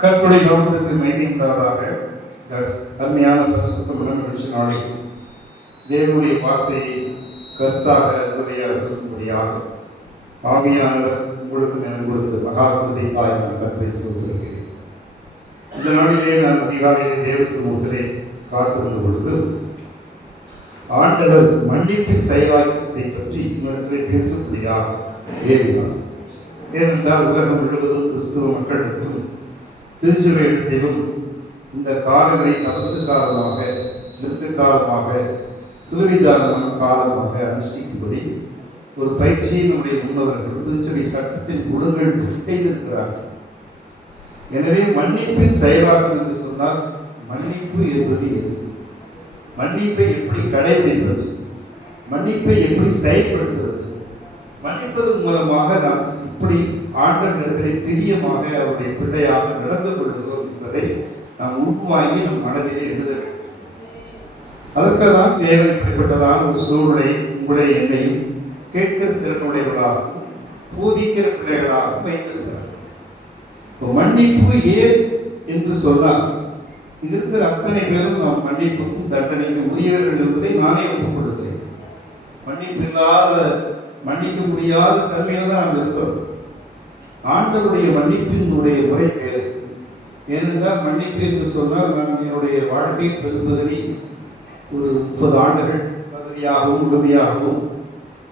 கர்த்தருடைய நாமத்திற்கு மகிமை உண்டாவதாக. அருமையான பரிசுத்த நிகழ்ச்சி நாளில் தேவனுடைய வார்த்தையை கருத்தாக உரையாக சொல்லும்படியாக ஆவியானவர் உங்களுக்கு நினைவு கொடுத்து மகாபுதிக்காய் நான் கர்த்தரை சொல்லியிருக்கிறேன். இந்த நாளிலே நான் அதிகாலையிலே தேவ சமூகத்திலே காத்திருந்த பொழுது ஆண்டவர் மன்னிப்பின் செயலாக்கத்தை பற்றி இடத்திலே பேசக்கூடியாக ஏறினார். ஏனென்றால் உலகம் முழுவதும் கிறிஸ்துவ மக்களிடத்திலும் திருச்சபை இடத்திலும் இந்த காலங்களை தபசு காலமாக, நிறுத்த காலமாக, சிறுவிதானமான காலமாக அனுஷ்டிக்கும்படி ஒரு பயிற்சியை நம்முடைய முன்னவர்கள் திருச்சபை சட்டத்தின் ஒழுங்குகள் செய்திருக்கிறார்கள். எனவே மன்னிப்பின் செயலாக்கம் என்று சொன்னால் மன்னிப்பு என்பது எது, மன்னிப்பை எப்படி கடைபிடிப்பது, மன்னிப்பை எப்படி செயல்படுத்துவது, மன்னிப்பதன் மூலமாக நாம் இப்படி ஆண்டவரிடத்திலே பிரியமாக அவருடைய பிள்ளையாக நடந்து கொள்கிறோம் என்பதை நாம் உள்வாங்கி நம் மனதிலே எழுத வேண்டும். அதற்குதான் தேவன் இப்படிப்பட்டதான ஒரு சூழ்நிலை உங்களுடைய எண்ணையும் கேட்கிற திறனுடையவர்களாகவும் போதிக்கிற பிள்ளைகளாகவும் வைத்திருக்கிறார். மன்னிப்பு ஏன் என்று சொன்னால் இது இருக்கிற அத்தனை பேரும் நாம் மன்னிப்புக்கும் தண்டனைக்கும் உரியவர்கள் என்பதை நானே ஒப்புக்கொள்கிறேன். மன்னிப்பு இல்லாத, மன்னிக்க முடியாத தன்மையில தான் நாம் இருக்கிறோம். ஆண்டவருடைய மன்னிப்பினுடைய முறை வேறு. ஏனென்றால் மன்னிப்பு என்று சொன்னால் நான் என்னுடைய வாழ்க்கை பெறுவதில் ஒரு 30 ஆண்டுகள் பதவியாகவும் உதவியாகவும்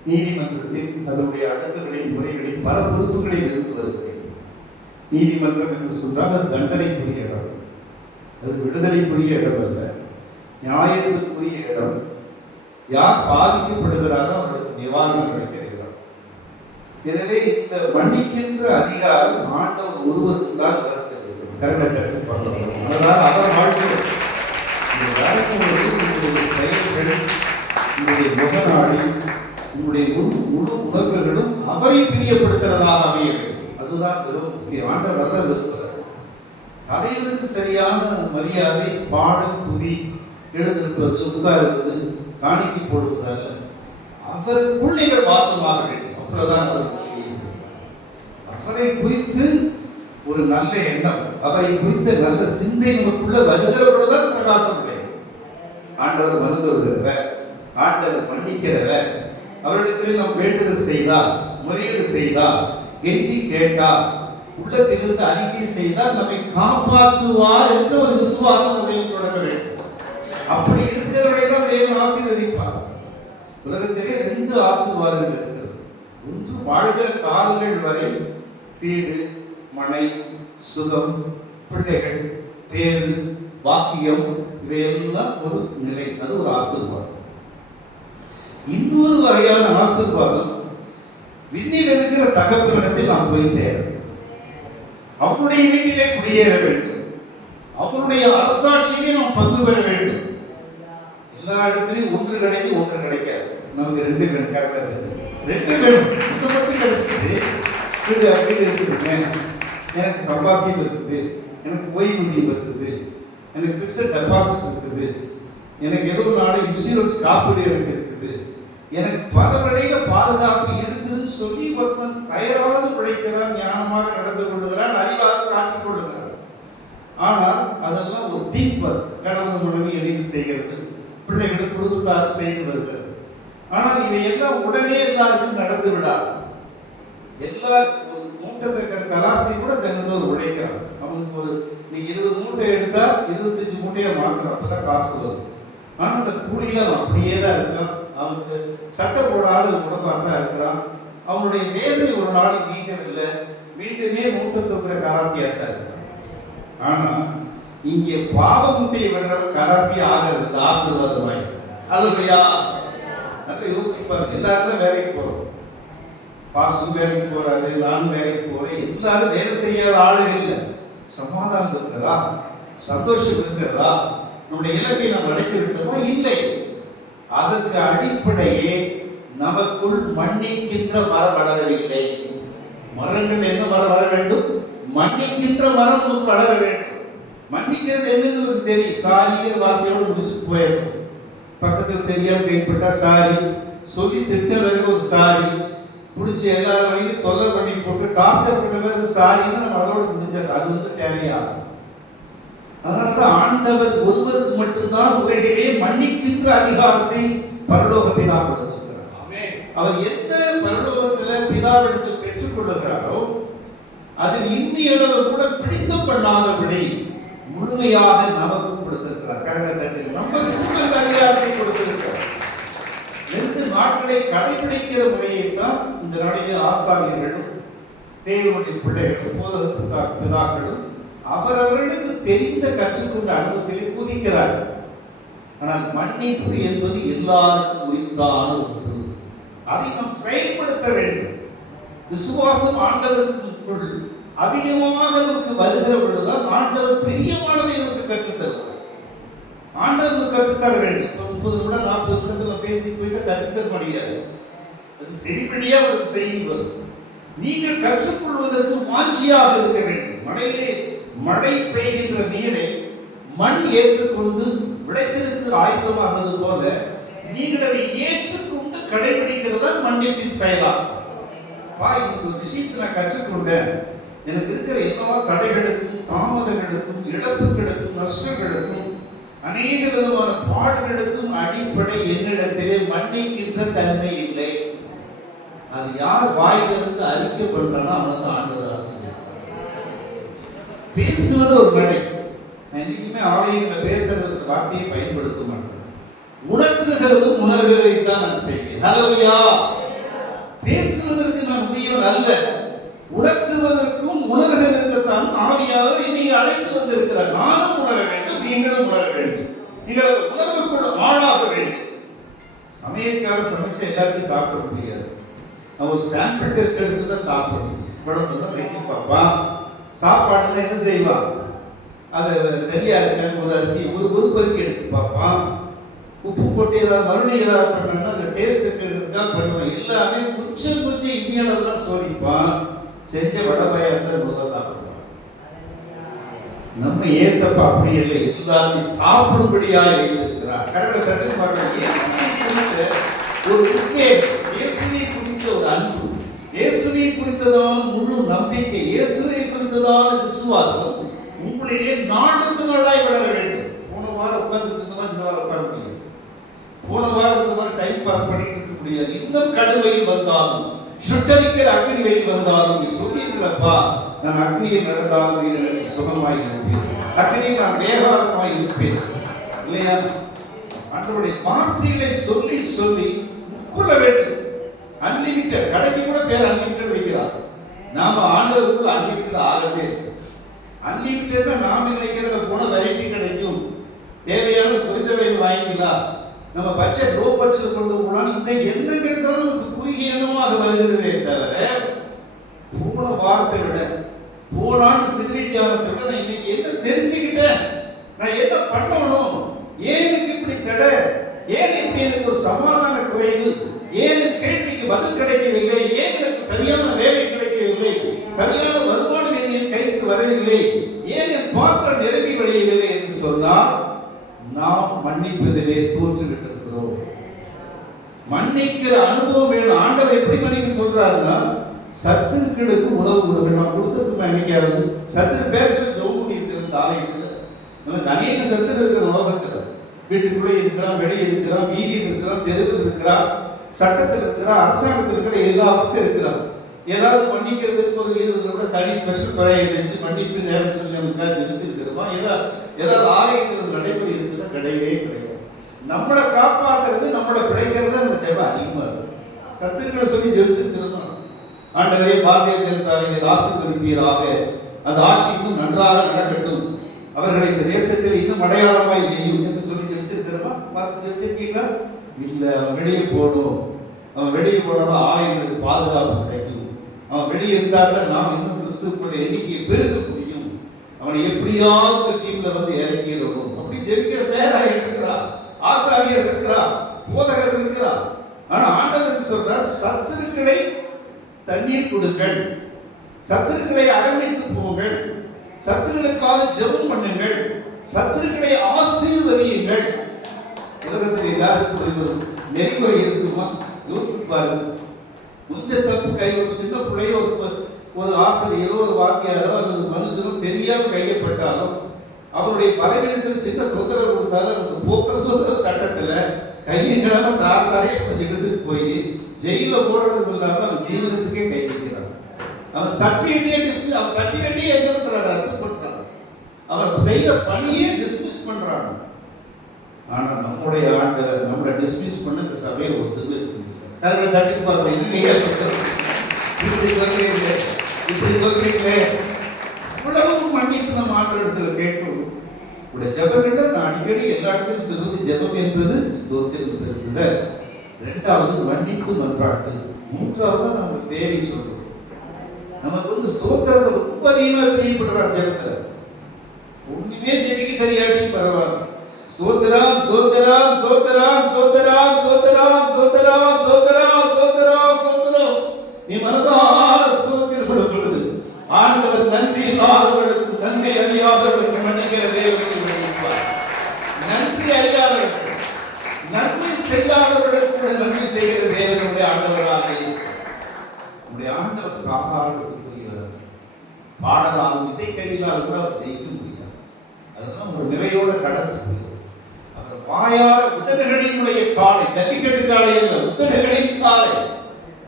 நீதிமன்றத்தில் அதனுடைய அடுக்குகளின் முறைகளில் பல பொறுப்புகளில் இருந்து வருகிறேன். நீதிமன்றம் என்று சொன்னால் அது தண்டனைக்குரிய இடம், அது விடுதலைக்குரிய இடம் அல்ல, நியாயத்திற்குரிய இடம். யார் பாதிக்கப்படுகிறாரோ அவர்களுக்கு நிவாரணம் கிடைக்கிற இடம். எனவே இந்த மன்னிக்கின்ற அதிகாரம் ஆண்டவர் ஒருவருக்கு தான் வளர்த்திருக்கிறது. கரெக்டாக பார்க்கணும். அதனால் அவர் வாழ்க்கை செயல்கள், உங்களுடைய முகநாடி, உங்களுடைய முழு உணர்வுகளும் அவரை பிரியப்படுத்துறதாக அமைய வேண்டும். அதுதான் மிகவும் முக்கியம். ஆண்டவர் அதான் இருக்கிறார். தலைவருக்கு சரியான மரியாதை, பாடம், துதி, எழுந்திருப்பது, உட்காருவது, காணிக்கை போடுவது அல்ல, அவருக்குள் நீங்கள் வாசமாக வேண்டும். அப்பதான் அவரை குறித்து ஒரு நல்ல எண்ணம், அவரை குறித்த நல்ல சிந்தை நமக்குள்ள வருகிறவர்களுடன் பிரகாசம் அடையும். ஆண்டவர் மருந்து விடுகிறவர், ஆண்டவர் மன்னிக்கிறவர். அவரிடத்தில் நாம் வேண்டுதல் செய்தால், முறையீடு செய்தால், கெஞ்சி கேட்டால், உள்ளத்திலிருந்து அறிக்கை செய்தால் நம்மை காப்பாற்றுவார் என்ற ஒரு விசுவாசம் உதயம் தொடர வேண்டும். அப்படி இருக்கிறவரை தான் தேவன் ஆசீர்வதிப்பார். உலகத்திலே 2 ஆசீர்வாதங்கள் இருக்கிறது. ஒன்று, வாழ்கிற காலங்கள் வரை வீடு, மனை, சுகம், பிள்ளைகள், பேரு, வாக்கியம், இவையெல்லாம் ஒரு நிலை, அது ஒரு ஆசீர்வாதம். இன்னொரு வகையான ஆசீர்வாதம், விண்ணில் இருக்கிற தகப்பனிடத்தில் நாம் போய் சேர, அவருடைய வீட்டிலே குடியேற வேண்டும், அவருடைய அரசாட்சியிலே நாம் பங்கு பெற வேண்டும். எல்லா இடத்துலையும் ஒன்று கிடைக்கும், ஒன்று கிடைக்காது. நமக்கு 2 வேணும். கரெக்டாக 2 வேணும். இதை மட்டும் கிடைச்சிட்டு வீடு இருக்குதுங்க, எனக்கு சம்பாத்தியம் இருக்குது, எனக்கு ஓய்வூதியம் இருக்குது, எனக்கு ஃபிக்ஸட் டெபாசிட் இருக்குது, எனக்கு ஏதோ ஒரு நாள் இன்சூரன்ஸ் காப்பீடு எனக்கு இருக்குது, எனக்கு பல வழியில் பாதுகாப்பு இருக்குதுன்னு சொல்லி ஒருத்தன் தயாராக பிழைக்கிறான், ஞானமாக நடந்து கொள்ளுகிறான், அறிவாக காற்றுக் கொள்ளுகிறான். ஆனால் அதெல்லாம் ஒரு டீம் ஒர்க். கணவன் மனைவி இணைந்து செய்கிறது, பிள்ளைகள் குடும்பத்தாரும் செய்து வருகிறது. ஆனால் இதையெல்லாம் உடனே எல்லாருக்கும் நடந்து விடாது. எல்லா மூட்டை இருக்கிற கலாசி கூட தினந்தோறும் உழைக்கிறான். அவனுக்கு ஒரு நீ 20 மூட்டை எடுத்தா 25 மூட்டையை மாத்திரம், அப்பதான் காசு வரும். ஆனா அந்த கூலியில அவன் அப்படியே தான் இருக்கான். அவனுக்கு சட்டை போடாத உடம்பாக தான் இருக்கிறான். அவனுடைய வேதனை ஒரு நாள் நீங்கவில்லை, மீண்டுமே மூட்டை தூக்குற கராசியா தான் இருக்கான். ஆனா இங்கே பாவ மூட்டையை விடுற கராசி ஆகிறது ஆசீர்வாதமாய். அதுலையா நல்ல யோசிப்பாரு. எல்லாரும் தான் வேலைக்கு போறோம், பாஸ்டர் வேலைக்கு போறாரு, நான் வேலைக்கு போறேன். எல்லாரும் வேலை செய்யாத ஆளுகள் இல்லை. சமாதானம் இருக்கிறதா, சந்தோஷம் இருக்கிறதா, நம்முடைய இலக்கை நாம் அடைத்து விட்டோமா? இல்லை. அதற்கு அடிப்படையே நமக்குள் மன்னிக்கின்ற மரம் வளரவில்லை. மரங்கள் என்ன மரம் வளர வேண்டும்? மன்னிக்கின்ற மரம் நமக்கு வளர வேண்டும். மன்னிக்கிறது என்னன்னு தெரியும். சாரிங்கிற வார்த்தையோடு முடிச்சுட்டு போயிடும். பக்கத்தில் தெரியாம கைப்பட்டா சாரி, சொல்லி திட்ட பிறகு ஒரு சாரி, பிடிச்சி எல்லாரும் வரைக்கும் தொல்லை பண்ணி போட்டு டார்ச்சர் பண்ண பிறகு சாரின்னு நம்ம அதோட முடிஞ்சாரு. அது தேவையாகும். அதனாலதான் ஆண்டவர் ஒருவருக்கு மட்டும்தான் உலகிலே மன்னிக்கின்ற அதிகாரத்தை பரலோக பிதா கொடுத்திருக்கிறார். அவர் எந்த பரலோகத்துல பிதாவிடத்தில் பெற்றுக் கொள்ளுகிறாரோ அதில் இன்னியளவு கூட பிடித்தம் பண்ணாதபடி முழுமையாக நமக்கு கொடுத்திருக்கிறார். கரகத்தட்டில் நமக்கு அந்த அதிகாரத்தை கொடுத்திருக்கிறார். 2 நாட்களை கடைபிடிக்கிற முறையை தான் இந்த நாளிலே ஆசாரியர்களும் தேவனுடைய பிள்ளைகளும் போதக பிதாக்களும் அவரவர்களுக்கு தெரிந்த கற்றுக்கொண்ட அனுபவத்திலே குதிக்கிறார்கள். ஆனால் மன்னிப்பு என்பது எல்லாருக்கும் உரித்தான ஒன்று. அதை நாம் செயல்படுத்த வேண்டும். விசுவாசம் ஆண்டவருக்குள் அதிகமாக நமக்கு வருகிற பொழுதுதான் ஆண்டவர் பிரியமானதை நமக்கு கற்றுத்தருவார். ஆண்டவருக்கு கற்றுத்தர வேண்டும். 30 நிமிடம் 40 நிமிடத்துல பேசி போயிட்டு கற்றுத்தர முடியாது. அது செடிப்படியா உங்களுக்கு செய்தி வரும். நீங்கள் கற்றுக்கொள்வதற்கு வாஞ்சியாக இருக்க வேண்டும். மழை பெய்கின்ற நீரை மண் ஏற்றுக்கொண்டு விளைச்சலுக்கு ஆயத்தமானது போல நீங்கள் அதை ஏற்றுக்கொண்டு கடைபிடிக்கிறதா மன்னிப்பின் செயலாகும். இந்த விஷயத்தை நான் கற்றுக்கொண்டேன். எனக்கு இருக்கிற எல்லா தடைகளுக்கும் தாமதங்களுக்கும் இழப்புகளுக்கும் நஷ்டங்களுக்கும் அநேக விதமான பாடுகளுக்கும் அடிப்படை என்னிடத்திலே மன்னிக்கின்ற தன்மை இல்லை. அது யார் வாயிலிருந்து அறிக்கை பண்றானோ அவனதான் ஆண்டவர் ஆசிரியர். பேசுவது ஒரு மழை. நான் இன்னைக்குமே ஆலயங்களில் பேசுறதுக்கு வார்த்தையை பயன்படுத்த மாட்டேன். உணர்த்துகிறதும் உணர்கிறதைத்தான் நான் செய்வேன். ஹல்லேலூயா. பேசுவதற்கு நான் உரியவன் அல்ல, உணர்த்துவதற்கும் உணர்கிறதுக்குத்தான் ஆவியானவர் இன்னைக்கு அழைத்து வந்திருக்கிறார். நானும் உணர வேண்டும், நீங்களும் உணர வேண்டும். நீங்கள் அந்த உணர்வு கூட ஆளாக வேண்டும். சமையற்காரர் சமைச்ச எல்லாத்தையும் சாப்பிட முடியாது. நான் ஒரு சாம்பிள் டெஸ்ட் எடுத்து தான் சாப்பிடணும். குழம்புதான் வைக்க பாப்பா சாப்பாடுன்னு என்ன செய்வான், அதை சரியா இருக்கான்னு ஒரு அரிசி ஒரு பருக்கு எடுத்து பார்ப்பான். உப்பு போட்டு ஏதாவது மறுபடியும் ஏதாவது பண்ணா அந்த டேஸ்ட்டுக்கு தான் பண்ணுவான். எல்லாமே கொஞ்சம் இம்மியானது தான் சோதிப்பான். செஞ்ச வடை பாயாசம் முழுவா சாப்பிடுவான். நம்ம ஏசப்பா அப்படி இல்லை, எல்லாத்தையும் சாப்பிடும்படியாக வைத்திருக்கிறார். கரெக்டாக தட்டு பாருங்க. ஒரு இயேசுவை குறித்த ஒரு அன்பு, இயேசுவை குறித்ததான முழு நம்பிக்கை, இயேசுவை குறித்ததான விசுவாசம் உங்களிலே நாளுக்கு நாளாய் வளர வேண்டும். போன வாரம் உட்கார்ந்துட்டு இருந்த மாதிரி இந்த வாரம் உட்கார முடியாது. போன வாரம் இந்த மாதிரி டைம் பாஸ் பண்ணிட்டு இருக்க முடியாது. இன்னும் கடுவையில் வந்தாலும் சுட்டரிக்கிற அக்னி வெயில் வந்தாலும் நீ சொல்லியிருக்கிறப்பா, நான் அக்னியில் நடந்தாலும் எனக்கு சுகமாய் இருப்பேன், அக்னியில் நான் வேகாரமாய் இருப்பேன் இல்லையா? ஆண்டவருடைய வார்த்தைகளை சொல்லி சொல்லி உட்கொள்ள வேண்டும். அன்லிமிட்டட் கடைக்கு கூட பேர் அன்லிமிட்டட் வைக்கிறார். நாம ஆண்டவருக்குள்ள அன்லிமிட்டட் ஆகவே. அன்லிமிட்டட்னா நாம நினைக்கிறத போன வெரைட்டி கிடைக்கும், தேவையானது குறைந்தவை வாங்கிக்கலாம், நம்ம பட்ஜெட் லோ பட்ஜெட் கொண்டு போனால் இந்த எண்ணங்கள் தான் நமக்கு குறுகிய எண்ணமாக வருகிறதே தவிர போன வாரத்தை விட போன ஆண்டு சிறுவை தியானத்தை விட நான் இன்னைக்கு என்ன தெரிஞ்சுக்கிட்டேன், நான் என்ன பண்ணணும், ஏன் எனக்கு இப்படி தடை, ஏன் இப்படி எனக்கு ஒரு சமாதான குறைவு, ஏன் கேள்விக்கு பதில் கிடைக்கவில்லை, ஏன் எனக்கு சரியான வேலை கிடைக்கவில்லை, சரியான வருமானம் என் கைக்கு வரவில்லை, ஏன் என் பாத்திரம் நிரம்பி விளையவில்லை என்று சொன்னால் நாம் மன்னிப்பதிலே தோற்றுவிட்டு இருக்கிறோம். மன்னிக்கிற அனுபவம் வேணும். ஆண்டவர் எப்படி மன்னிக்க சொல்றாருன்னா, சத்துருக்களுக்கு உணவு கொடுக்கணும். நான் கொடுத்துருக்கோம் என்னைக்காவது சத்துரு பேர் சொல்லி ஜோம் பண்ணியிருக்கிற ஆலயத்தில் நமக்கு அநேக சத்துரு இருக்கிற உலகத்தில், வீட்டுக்குள்ளே இருக்கிறான், வெளியே இருக்கிறான், வீதியில் இருக்கிறான், தெருவில் இருக்கிறான், சட்டத்தில் இருக்கிறான், அரசாங்கத்தில் இருக்கிற எல்லா பக்கம் இருக்கிறான். ஏதாவது மன்னிக்கிறதுக்கு ஒரு 20 நிமிடம் தனி ஸ்பெஷல் பழைய வச்சு மன்னிப்பு நேரம் சொல்லி நமக்கு ஜெபிச்சிருக்கிறோமா? ஏதாவது ஆலயத்தில் நடைமுறை இருக்குதுன்னா கிடையவே கிடையாது. நம்மளை காப்பாற்றுறது, நம்மளை பிழைக்கிறது நம்ம ஜெபம் அதிகமாக இருக்கும். சத்துருக்களை சொல்லி ஜெபிச்சிருக்கிறோமா? ஆண்டவரே பாரதிய ஜனதாவை ஆசீர்வதிப்பீராக, அந்த ஆட்சி இன்னும் நன்றாக நடக்கட்டும், அவர்களை இந்த தேசத்தில் இன்னும் அடையாளமாய் வையும் என்று சொல்லி ஜெபிச்சிருக்கிறோமா? ஜெபிச்சிருக்கீங்களா? இல்லை. அவன் வெளியே போகணும், அவன் வெளியே போனாலும் ஆலயங்களுக்கு பாதுகாப்பு கிடைக்கும், அவன் வெளியே இருந்தால் தான் நாம் இன்னும் கிறிஸ்துவோட எண்ணிக்கையை பெருக்க முடியும், அவனை எப்படியாவது டீம்ல வந்து இறக்கிடணும் அப்படி ஜெபிக்கிற பேரா இருக்கிறா, ஆசாரியர் இருக்கிறா, போதகர் இருக்கிறா. ஆனா ஆண்டவர் சொல்றார், சத்துருக்களை தண்ணீர் கொடுங்கள், சத்துருக்களை அரவணைத்து போங்கள், சத்துருக்களுக்காக ஜெபம் பண்ணுங்கள், சத்துருக்களை ஆசீர்வதியுங்கள். உலகத்தில் எல்லாருக்கும் ஒரு நெறிமுறை இருக்குமா? யோசித்து பாருங்க. கொஞ்சம் தப்பு கை ஒரு சின்ன பிள்ளையோ ஒரு ஆசிரியரோ ஒரு வாத்தியாரோ அல்லது மனுஷனோ தெரியாம கையப்பட்டாலும் அவருடைய பலவீனத்தில் சின்ன தொந்தரவு கொடுத்தாலும் அந்த போக்கஸ் சட்டத்துல கையெல்லாம் தாரையை சின்னத்துக்கு போய் ஜெயில போடுறது இல்லாம அவன் ஜீவனத்துக்கே கை வைக்கிறான். அவன் சர்டிபிகேட்டே என்ன பண்றாரு, ரத்து பண்றான். அவன் செய்யற பணியே டிஸ்மிஸ் பண்றான். ஆனா நம்முடைய ஆண்டவர் நம்மளை டிஸ்மிஸ் பண்ண இந்த சபையில் ஒருத்தர் இருக்கு. சரங்களை தட்டி பார்ப்பேன், இல்லையா இப்படி சொல்றீங்களே, இப்படி சொல்றீங்களே. இவ்வளவு மன்னிப்பு நம்ம ஆண்டவரிடத்துல கேட்கும். உடைய ஜெபங்கள்ல நான் அடிக்கடி எல்லா இடத்துலையும் சொல்வது, ஜெபம் என்பது ஸ்தோத்திரம் செலுத்துதல், இரண்டாவது மன்னிப்பு மன்றாட்டு, மூன்றாவது நம்ம தேவை சொல்றோம். நமக்கு ஸ்தோத்திரத்தை ரொம்ப அதிகமா தேவைப்படுறார் ஜெபத்துல. ஒண்ணுமே ஜெபிக்க தெரியாட்டியும் பரவாயில்ல, சோதராம் சோதராம் சோதராம் சோதராம் சோதராம் சோதராம் சோதராம் சோதராம் சோதராம் நீ மனதார ஸ்தோத்திரம் பொழுது ஆண்டவர் நன்றி இல்லாதவர்களுக்கு, நன்றி அறியாதவர்களுக்கு மன்னிக்கிற தேவனை மன்னிப்பார். நன்றி அறியாதவர்கள், நன்றி செய்யாதவர்களுக்கு கூட நன்றி செய்கிற தேவனுடைய ஆண்டவராக நம்முடைய ஆண்டவர் சாதாரணத்துக்குரியவர். பாடலாலும் இசைக்கருவியால் கூட அவர் ஜெயிக்க முடியாது. அதெல்லாம் ஒரு நிறையோட கடந்து போய் அவர் வாயார உதடுகளினுடைய காலை, ஜல்லிக்கட்டு காலை அல்ல, உதடுகளின் காலை,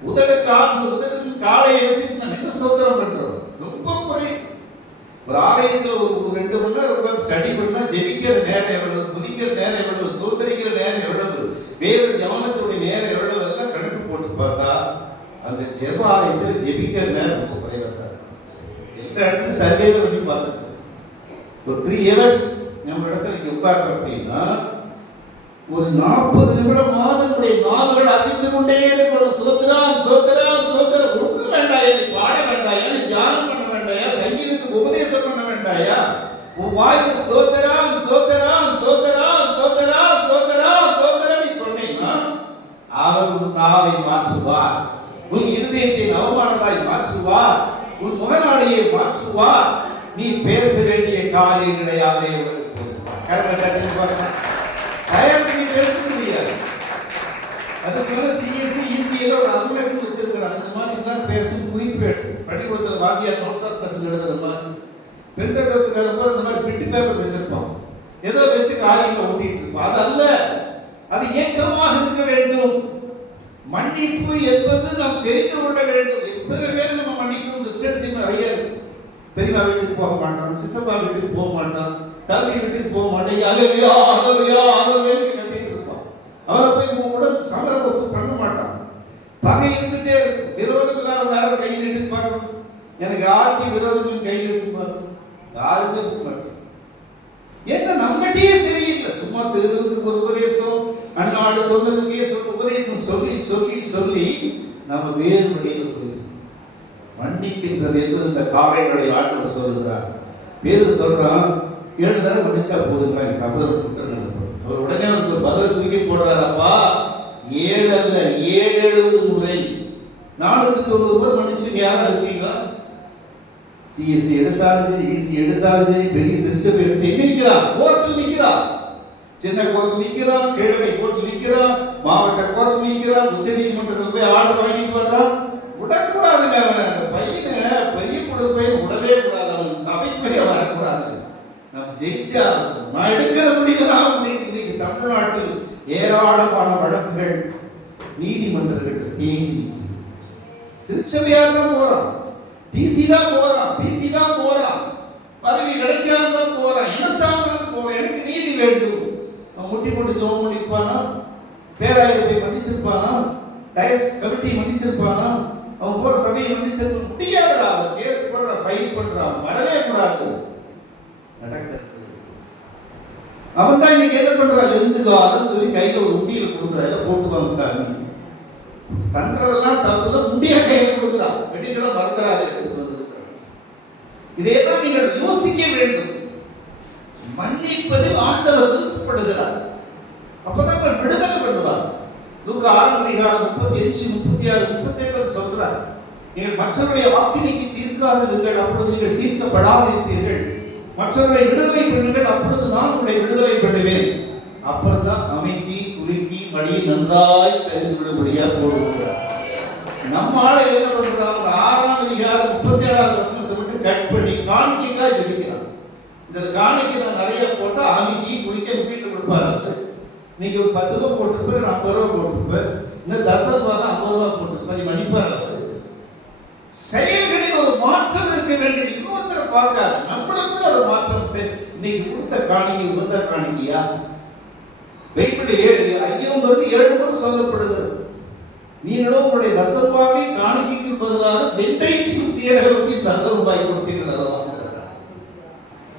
உதடின் காலையை வச்சு நம்ம என்ன ஸ்தோத்திரம் பண்றோம்? ரொம்ப குறை. ஒரு ஆலயத்தில் ஒரு 2 மணி நேரம் உட்கார்ந்து ஸ்டடி பண்ணா ஜெபிக்கிற நேரம் எவ்வளவு, துதிக்கிற நேரம் எவ்வளவு, ஸ்தோத்திரிக்கிற நேரம் எவ்வளவு, வேறு ஜெபத்துடைய நேரம் எவ்வளவு எல்லாம் கணக்கு போட்டு பார்த்தா அந்த ஜெப ஆலயத்தில் ஜெபிக்கிற நேரம் ரொம்ப குறைவா தான் இருக்கு. எல்லா இடத்துலையும் சர்வே பண்ணி பார்த்துட்டு ஒரு 3 இயர்ஸ் நம்ம இடத்துல இங்க உட்கார்றோம் அப்படின்னா ஒரு 40 நிமிடமாவது நம்முடைய நாவுகள் அசைத்து கொண்டே இருக்கணும். சோத்திரம் சோத்திரம் சோத்திரம். ஒன்றும் வேண்டாயா, நீ பாட வேண்டாயா, நீ தியானம் பண்ண வேண்டாயா, சங்கீதத்துக்கு உபதேசம் பண்ண வேண்டாயா, உன் வாய்க்கு ஸ்தோத்திரம் ஸ்தோத்திரம் ஸ்தோத்திரம் ஸ்தோத்திரம் ஸ்தோத்திரம் ஸ்தோத்திரம் நீ சொன்னீங்கன்னா அவர் உன் நாவை மாற்றுவார், உன் இருதயத்தை அவமானதாய் மாற்றுவார், உன் முகநாடியை மாற்றுவார். நீ பேச வேண்டிய காரியங்களை அவரே உனக்கு போடுவார். நீ பேச முடியாது. அதுக்கு மேல சிஎஸ்சி இசிஎல் ஒரு அலுவலகம் வச்சிருக்கிறாங்க. இந்த மாதிரி தான் பேசும் குறிப்பேடு பள்ளிக்கூடத்தில் வாத்தியார் நோட்ஸ் ஆஃப் கிளாஸ் எழுதுற மாதிரி பெண்கள் பேசுகிற இந்த மாதிரி பிட்டு பேப்பர் வச்சிருப்போம், ஏதோ வச்சு காரியங்களை ஓட்டிட்டு இருப்போம். அது அல்ல, அது ஏற்றமாக இருக்க வேண்டும். மன்னிப்பு என்பது நாம் தெரிந்து கொள்ள வேண்டும். எத்தனை பேர் நம்ம மன்னிக்கணும் டிஸ்டன்ஸ் நிறைய இருக்கு. பெரியமா வீட்டுக்கு போக மாட்டான், சித்தப்பா வீட்டுக்கு போக மாட்டான், தம்பி வீட்டுக்கு போக மாட்டேன், அலவியா அலவியா அலவியான்னு கத்திட்டு இருப்பான். அவரை போய் உடல் சமரசம் பண்ண மாட்டான். பகை இருந்துட்டே இருக்கும். விரோதம் இல்லாத வேற கையில் எடுத்து பார்க்கணும். எனக்கு யாருக்கும் விரோதம் கையில் எடுத்து பார்க்கணும், யாருமே இருக்க மாட்டேன். ஏன்னா நம்மகிட்டயே சரியில்லை. சும்மா திருதுறதுக்கு ஒரு உபதேசம், அண்ணாடு சொன்னதுக்கே உபதேசம் சொல்லி சொல்லி சொல்லி நம்ம வேறு வழியில் போயிடும். மன்னிக்கின்றது என்பது இந்த காரைகளில் ஆண்டவர் சொல்லுகிறார். பேரு சொல்றான், 7 தடவை மன்னிச்சா போதுங்களா சகோதரர் குற்றம் நடக்கும். அவர் உடனே அவருக்கு ஒரு பதில தூக்கி போடுறாரப்பா, 7 அல்ல 770 முறை 490 முறை மன்னிச்சுங்க. யாரும் இருக்கீங்களா? சிஎஸ்சி எடுத்தாலும் சரி, இசி எடுத்தாலும் சரி, பெரிய திருச்சபை எடுத்து எங்க நிற்கிறான்? கோர்ட்டில் நிற்கிறான். சின்ன கோர்ட்டில் நிற்கிறான், கீழமை கோர்ட்டில் நிற்கிறான், மாவட்ட கோர்ட்டில் நிற்கிறான், உச்ச நீதிமன்றத்தில் போய் ஆர்டர் வாங்கிட்டு வர்றான். விடக்கூடாதுங்க. அவன் அந்த பையனை பெரிய பையன் விடவே கூடாது. அவன் சபைப்படியே வரக்கூடாது. நம்ம ஜெயிச்சா நான் எடுக்கிற முடியலாம். இன்னைக்கு தமிழ்நாட்டில் ஏராளமான வழக்குகள் நீதிமன்றங்கள் தேங்கி திருச்சபையாக தான் போறான், டிசி தான் போறான், பிசி தான் போறான், பதவி கிடைக்காம தான் போறான், இனத்தான் போறான். எனக்கு நீதி வேண்டும். அவன் முட்டி போட்டு ஜோம் பண்ணிருப்பானா? பேராயர் போய் மன்னிச்சிருப்பானா? டயஸ் கமிட்டி மன்னிச்சிருப்பானா? அவன் போற சபையை மன்னிச்சிருக்க முடியாதுடா. அவன் கேஸ் போடுற, ஃபைல் பண்றான், வரவே கூடாது. நடக்கிறது. அவன் தான் இன்னைக்கு என்ன பண்றான்? எழுந்துக்காதுன்னு சொல்லி கையில ஒரு உண்டியில கொடுக்குறாங்க, போட்டுவாங்க சாமி. பண்றதெல்லாம் தப்புல முடிய கையில கொடுக்குறான், வெட்டிக்கலாம் மறந்துடாது. இதையெல்லாம் நீங்கள் யோசிக்க வேண்டும். மன்னிப்பதில் ஆண்டவர் விருப்பப்படுகிறார். அப்பதான் விடுதலை பண்ணுவார். லூக்கா 6:35, 36, 38 சொல்றார், நீங்கள் மற்றவருடைய வாக்கினைக்கு தீர்க்காதிருங்கள், அப்பொழுது நீங்கள் தீர்க்கப்படாதிருப்பீர்கள். மற்றவர்களை விடுதலை பண்ணுங்கள், அப்பொழுது நான் உங்களை விடுதலை பண்ணுவேன். அப்புறம் தான் அமைக்கி குலுக்கி மடி வழி நன்றாய் செய்து விடுபடியா போடுகிறார். நம்ம ஆளை என்ன பண்றாங்க? 6ஆம் அதிகாரம் 37வது வசனத்தை விட்டு கட் பண்ணி காணிக்கைக்காக ஜெபிக்கிறான். இந்த காணிக்கை நான் நிறைய போட்டா அமைக்கி குடிக்க வீட்டில் கொடுப்பாரு. நீங்க ஒரு 10 ரூபா போட்டிருப்பேன், 50 ரூபா போட்டிருப்பேன், இன்னும் 10 ரூபா 50 ரூபா போட்டிருப்பேன், மன்னிப்பாரு. செயல்களில் ஒரு மாற்றம் இருக்க வேண்டும். இன்னொருத்தரை பார்க்காது, நம்மளுக்குள்ள ஒரு மாற்றம். இன்னைக்கு கொடுத்த காணிக்கை உகந்த காணிக்கையா? பைபிள் 7 முறை சொல்லப்படுகிறது. நீங்களும் உங்களுடைய தசரூபாவை காணிக்கைக்கு பதிலாக வெந்தயத்தையும் சீரகத்தையும் தசரூபாய் கொடுத்தீர்கள்.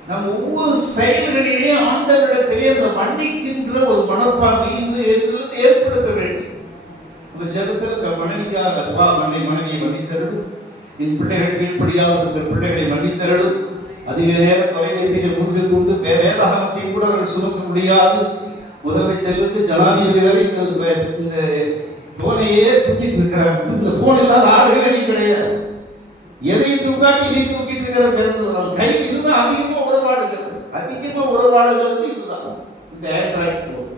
நம்ம ஒவ்வொரு செயல்களிலே ஆண்டவரிடத்திலே அந்த மன்னிக்கின்ற ஒரு மனப்பான்மை இன்று ஏற்படுத்த வேண்டும். நம்ம ஜெபத்தில் மனைவிக்காக அப்பா மனைவியை மன்னித்தருள், என் பிள்ளைகள் கீழ்ப்படியாக இருக்கிற பிள்ளைகளை மன்னித்தருள். அதிக நேரம் தொலைபேசியில் மூழ்கி கொண்டு வேதாகமத்தை கூட அவர்கள் சுமக்க முடியாது. முதன்மை செல்வத்து ஜனாதிபதி வரை இந்த போனையே தூக்கிட்டு இருக்கிறாங்க. இந்த போன் இல்லாத ஆளுகளே கிடையாது. எதை தூக்காட்டி இதை தூக்கிட்டு இருக்கிற கை இதுதான் அதிகமா உறவாடுகிறது இதுதான். இந்த ஆண்ட்ராய்டு போன்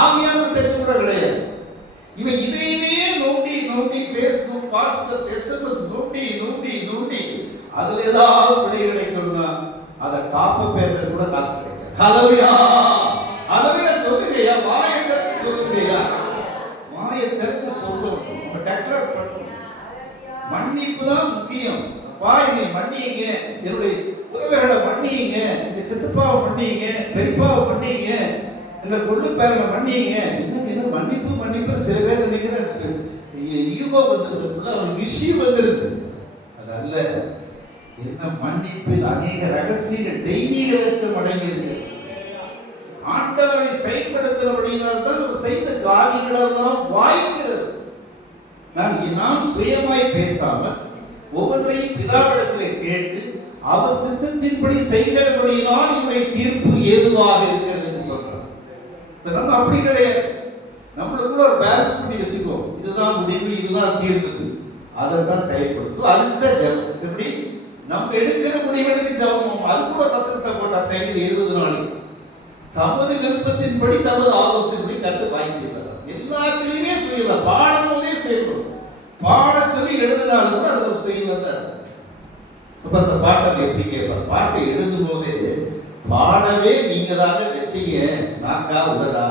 ஆவியான டச் கூட கிடையாது. இவன் இதையே நோண்டி ஃபேஸ்புக், வாட்ஸ்அப், எஸ்எம்எஸ் நோண்டி அதுல ஏதாவது விடை கிடைக்கணும்னா அதை டாப் அப் பேர் கூட காசு கிடைக்காது. ஹல்லேலூயா ஹல்லேலூயா சொல்லுங்கய்யா, வாயை திறந்து சொல்லுங்கய்யா, வாயை திறந்து சொல்லணும். நம்ம டெக்ராட் பண்ணணும். மன்னிப்பு தான் முக்கியம். அப்பா என்னை மன்னிங்க, என்னுடைய உறவுகளை மன்னிங்க, இந்த சித்தப்பாவை மன்னிங்க, பெரியப்பாவை மன்னிங்க, என்ன கொள்ளு பேரனை மன்னிங்க. என்ன மன்னிப்பு சில பேர் நினைக்கிற ஈகோ வந்துருக்குள்ள அவனுக்கு விஷயம் வந்துருது. அது அல்ல. என்ன மன்னிப்பில் அநேக ரகசியங்கள், தெய்வீக ரகசியம் அடங்கி இருக்கு. ஆண்டவரை செயல்படுத்துறபடியினால் தான் அவர் செய்த காரியங்களெல்லாம் வாய்க்கிறது. நான் சுயமாய் பேசாமல் ஒவ்வொன்றையும் பிதாவிடத்தில் கேட்டு அவர் சித்தத்தின்படி செய்கிறபடியினால் இவருடைய தீர்ப்பு ஏதுவாக இருக்கிறது என்று சொல்றார். நம்ம அப்படி கிடையாது. நம்மளுக்குள்ள ஒரு பேலன்ஸ் பண்ணி வச்சுக்கோ. இதுதான் முடிவு, இதுதான் தீர்ப்பு, அதை தான் செயல்படுத்தும். அதுக்கு தான் ஜெபம். எப்படி நம்ம எடுக்கிற முடிவுகளுக்கு ஜெபம். அது கூட வசனத்தை போட்டா செய்து 20 நாளைக்கு தமது விருப்பத்தின்படி தமது ஆலோசனைப்படி கருத்து வாங்கி செய்வார். எல்லாத்திலையுமே செய்யலாம். பாடும் போதே செய்யணும். பாட சொல்லி எழுதினாலும் கூட அது ஒரு செய்வது தான். அப்ப அந்த பாட்டை எப்படி கேட்பார்? பாட்டை எழுதும் போதே பாடவே நீங்க தாங்க வச்சீங்க, நாக்கா உதடா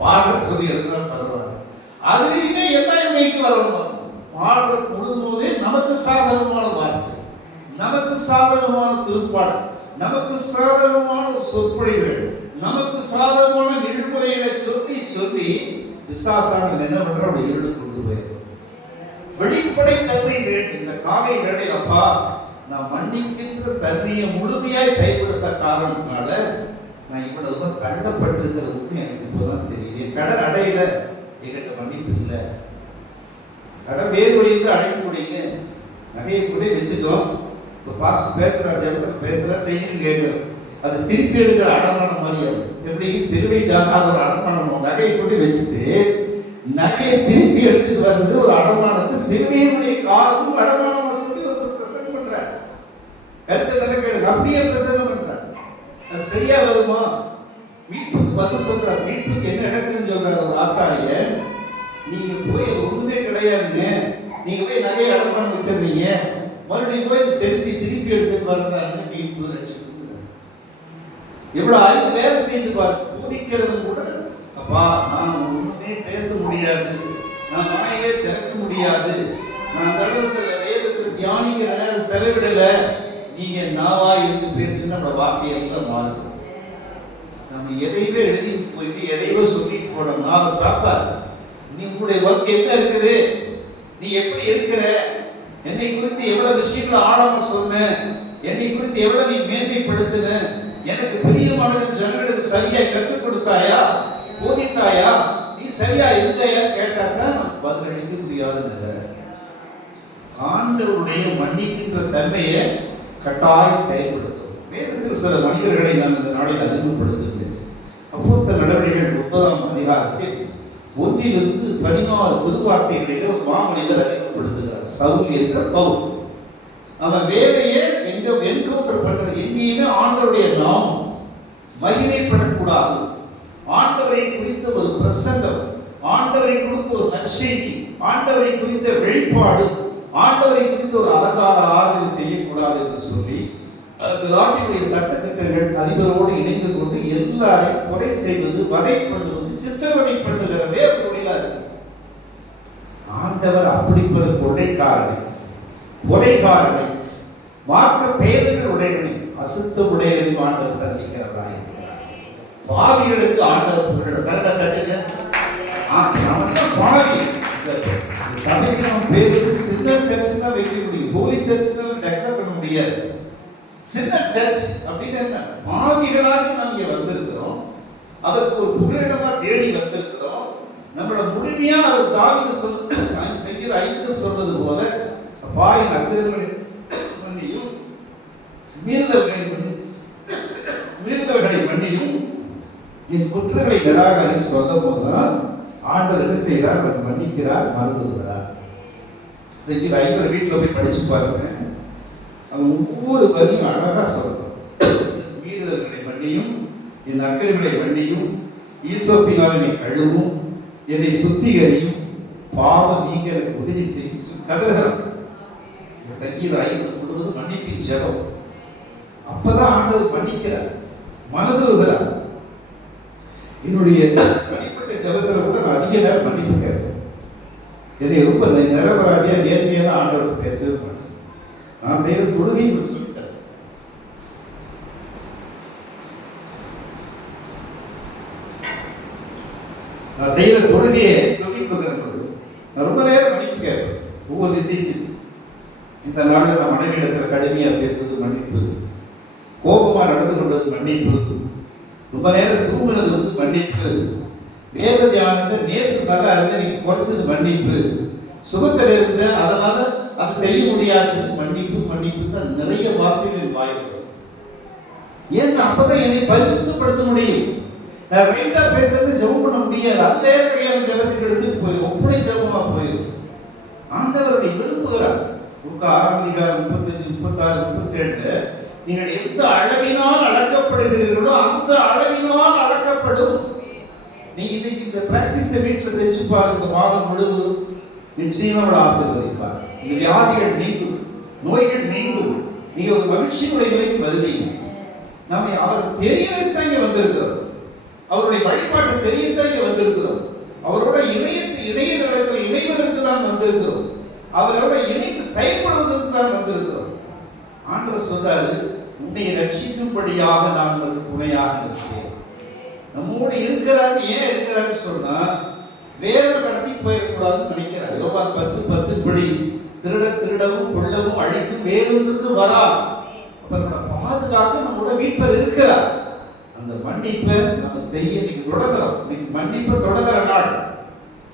பாட சொல்லி எழுதுனா பரவாயில்ல. அதுலையுமே எல்லாம் கைக்கு வரணும். பாடுற பொழுதும் போதே நமக்கு சாதகமான வார்த்தை, நமக்கு சாதகமான திருப்பாடல், நமக்கு சாதகமான ஒரு சொற்பொழிவுகள், நமக்கு சாதகமான நிகழ்வுகளை சொல்லி விசாசான என்ன பண்ற அப்படி இருடு கொண்டு போயிடும். வெளிப்படை தன்மை வேண்டும். இந்த காலை வேளையில் அப்பா நான் மன்னிக்கின்ற தன்மையை முழுமையாய் செயல்படுத்த காரணத்தினால நான் இவ்வளவு தள்ளப்பட்டிருக்கிறதுக்கு எனக்கு இப்போதான் தெரியுது. என் கடன் அடையில, என்கிட்ட மன்னிப்பு இல்லை. கடன் வேறு வழியிலிருந்து அடைக்க முடியுங்க. நகையை கூட வச்சுட்டோம். இப்போ பாஸ்ட் பேசுறாரு, ஜெபத்தில் பேசுறாரு, செய்தி கேட்கிறோம். அது திருப்பி எடுக்கிற அடமானம் மாதிரி எப்படி சிலுவை தானாத ஒரு அடமானம். நகையை போட்டு வச்சுட்டு நகையை திருப்பி எடுத்துட்டு வர்றது ஒரு அடமானத்தை சிலுவையினுடைய காரணம் அடமானம் சொல்லி ஒரு பிரசங்கம் பண்றார். கருத்து நடக்கிறது அப்படியே பிரசங்கம் பண்றார். அது சரியா வருமா? மீட்புக்கு பதில் சொல்றார். மீட்புக்கு என்ன நடக்குதுன்னு சொல்றாரு ஒரு ஆசாரிய. நீங்க போய் ஒண்ணுமே கிடையாதுங்க, நீங்க போய் நகையை அடமானம் வச்சிருந்தீங்க, மறுபடியும் போய் செலுத்தி திருப்பி எடுத்துட்டு வர்றதாங்க மீட்பு ரட்சிப்பு. எவ்வளவு அறிவு வேலை செய்து பாரு. பூதிக்கிறவன் கூட அப்பா நான் ஒண்ணுமே பேச முடியாது, நான் வாயிலே திறக்க முடியாது, நான் கடவுளத்துல வேதத்துல தியானிக்கிற நேரம் செலவிடல, நீங்க நாவா இருந்து பேசுன்னு நம்ம வார்த்தையெல்லாம் மாறுது. நம்ம எதையவே எழுதிட்டு போயிட்டு எதையோ சொல்லிட்டு போனோம்னா அதை பார்ப்பார். நீ உங்களுடைய ஒர்க் என்ன இருக்குது, நீ எப்படி இருக்கிற, என்னை குறித்து எவ்வளவு விஷயங்களை ஆழமா சொன்ன, என்னை குறித்து எவ்வளவு நீ மேன்மைப்படுத்தின, எனக்கு பிரியமானது ஜனங்களுக்கு சரியா கற்றுக் கொடுத்தாயா, போதித்தாயா, நீ சரியா இருந்தாயா கேட்டாதான் நமக்கு பதிலளிக்க முடியாது. ஆண்டவருடைய மன்னிக்கின்ற தன்மையை கட்டாயம் செயல்படுத்தும். வேதத்தில் சில மனிதர்களை நான் இந்த நாளில் அறிமுகப்படுத்துகிறேன். அப்போஸ்தலர் நடவடிக்கைகள் 9ஆம் அதிகாரத்தில் 1 to 14 திருவார்த்தைகளிலே ஒரு மாமனிதர் அறிமுகப்படுத்துகிறார். சவுல் என்ற பவுல். அவன் வேலையை எங்க என்கவுண்டர் பண்றது, எங்கேயுமே ஆண்டவருடைய நாமம் மகிமைப்படக்கூடாது, ஆண்டவரை குறித்த ஒரு பிரசங்கம், ஆண்டவரை குறித்த ஒரு நற்செய்தி, ஆண்டவரை குறித்த வெளிப்பாடு, ஆண்டவரை குறித்த ஒரு அலங்கார ஆதரவு செய்யக்கூடாது என்று சொல்லி நாட்டினுடைய சட்டத்திட்டங்கள் அதிபரோடு இணைந்து கொண்டு எல்லாரையும் கொலை செய்வது, வதை பண்ணுவது, சித்திரவதை பண்ணுகிறதே தொழிலா இருக்கு. ஆண்டவர் அப்படிப்பட்ட கொலைகாரனை மாற்ற பெயர்கள் உடையவனை அசுத்த உடையவனையும் ஆண்டவர் சந்திக்கிறவராய் இருக்கிறார். பாவிகளுக்கு ஆண்டவர் புகழ கரண்ட தட்டுங்க. பாவி சபைக்கு நம்ம பேரு சின்ன சர்ச் தான் வைக்க முடியும், ஹோலி சர்ச் டெக்ளேர் பண்ண முடியாது. சின்ன சர்ச் அப்படின்னு என்ன? பாவிகளாக நாம் இங்கே வந்திருக்கிறோம், அதற்கு ஒரு புகலிடமா தேடி வந்திருக்கிறோம். நம்மளோட முழுமையா அவர் தாவீது சங்கீத 5 சொல்றது போல பாயின் அக்கிரமங்களை மன்னியும் மீறுதல்களை மன்னியும் என் குற்றங்களை நிராகரி சொல்லும் போதுதான் ஆண்டவர் என்ன செய்கிறார்? அவர் மன்னிக்கிறார், மறந்துகிறார். சங்கீத 5 வீட்டில் போய் படிச்சு பாருங்க. அவன் ஒவ்வொரு வரியும் அழகா சொல்றான். மீறுதல்களை மன்னியும், என் அக்கிரமங்களை மன்னியும், ஈசோப்பினால் என்னை கழுவும், என்னை சுத்திகரியும், பாவம் நீங்க எனக்கு உதவி செய்யும் கதறுகிறான். சங்கீதம் 5 முழுவதும் மன்னிப்பின் ஜெபம். அப்பதான் ஆண்டவர் மன்னிக்கிறார், மனதுகிறார். என்னுடைய தனிப்பட்ட ஜெபத்தில் கூட நான் அதிக நேரம் மன்னிப்பு கேட்பேன். என்னை ரொம்ப நிரபராதியா நேர்மையான ஆண்டவர் பேசவே மாட்டேன். நான் செய்யற தொழுகை சொல்லித்தரேன். நான் செய்யற தொழுகையை சொல்லி கொடுக்குறது நான் ரொம்ப நேரம் மன்னிப்பு கேட்பேன். ஒவ்வொரு விஷயத்தையும் இந்த நாள் நான் மனைவியிடத்தில் கடுமையா பேசுறது மன்னிப்பு, கோபமா நடந்து கொண்டது மன்னிப்பு, ரொம்ப நேரம் தூங்கினது மன்னிப்பு, வேத தியானத்தை நேற்று நல்லா இருந்த நீங்க குறைச்சது மன்னிப்பு, சுகத்தில் இருந்த அதனால அது செய்ய முடியாது மன்னிப்பு மன்னிப்பு தான் நிறைய வார்த்தைகள் வாய்ப்பு. ஏன்னா அப்பதான் என்னை பரிசுத்தப்படுத்த முடியும். நான் ரைட்டா பேசுறது ஜெபம் பண்ண முடியாது. அதே கையான ஜெபத்துக்கு எடுத்துட்டு போயிடும், ஒப்பனை ஜெபமா போயிடும். ஆண்டவர் அதை விரும்புகிறார். 6:35, 36, 37 நீங்கள் எந்த அளவினால் அளக்கப்படுகிறீர்களோ அந்த அளவினால் அளக்கப்படும். நீங்க இன்னைக்கு இந்த பிராக்டிஸை வீட்டில் செஞ்சு பாருங்க. இந்த மாதம் முழுவதும் நிச்சயமா அவளை ஆசீர்வதிப்பார். இந்த வியாதிகள் நீங்கும், நோய்கள் நீங்கும், நீங்க ஒரு மகிழ்ச்சியுடைய நிலைக்கு வருவீங்க. நம்ம அவர் தெரியறதுதான் இங்க வந்திருக்கிறோம், அவருடைய வழிபாட்டை தெரியத்தான் இங்க வந்திருக்கிறோம், அவரோட இணையதளத்தில் இணைவதற்கு தான் வந்திருக்கிறோம், அவரோட இணைந்து செயல்படுவதற்கு தான் வந்திருக்கிறோம். ஆண்டவர் சொல்றாரு, உன்னை ரட்சிக்கும்படியாக நான் உனக்கு துணையாக இருக்கிறேன். நம்மோடு இருக்கிறாரு. ஏன் இருக்கிறான்னு சொன்னா வேற கடத்தி போயிடக்கூடாதுன்னு நினைக்கிறார். யோவான் 10:10 படி திருடவும் கொள்ளவும் அழிக்கும் வேறொன்றுக்கு வரா. அப்ப நம்மளை பாதுகாக்க நம்மளோட மீட்பர் இருக்கிறார். அந்த மன்னிப்பை நம்ம செய்ய இன்னைக்கு தொடங்குறோம். இன்னைக்கு மன்னிப்பை தொடங்குற நாள்.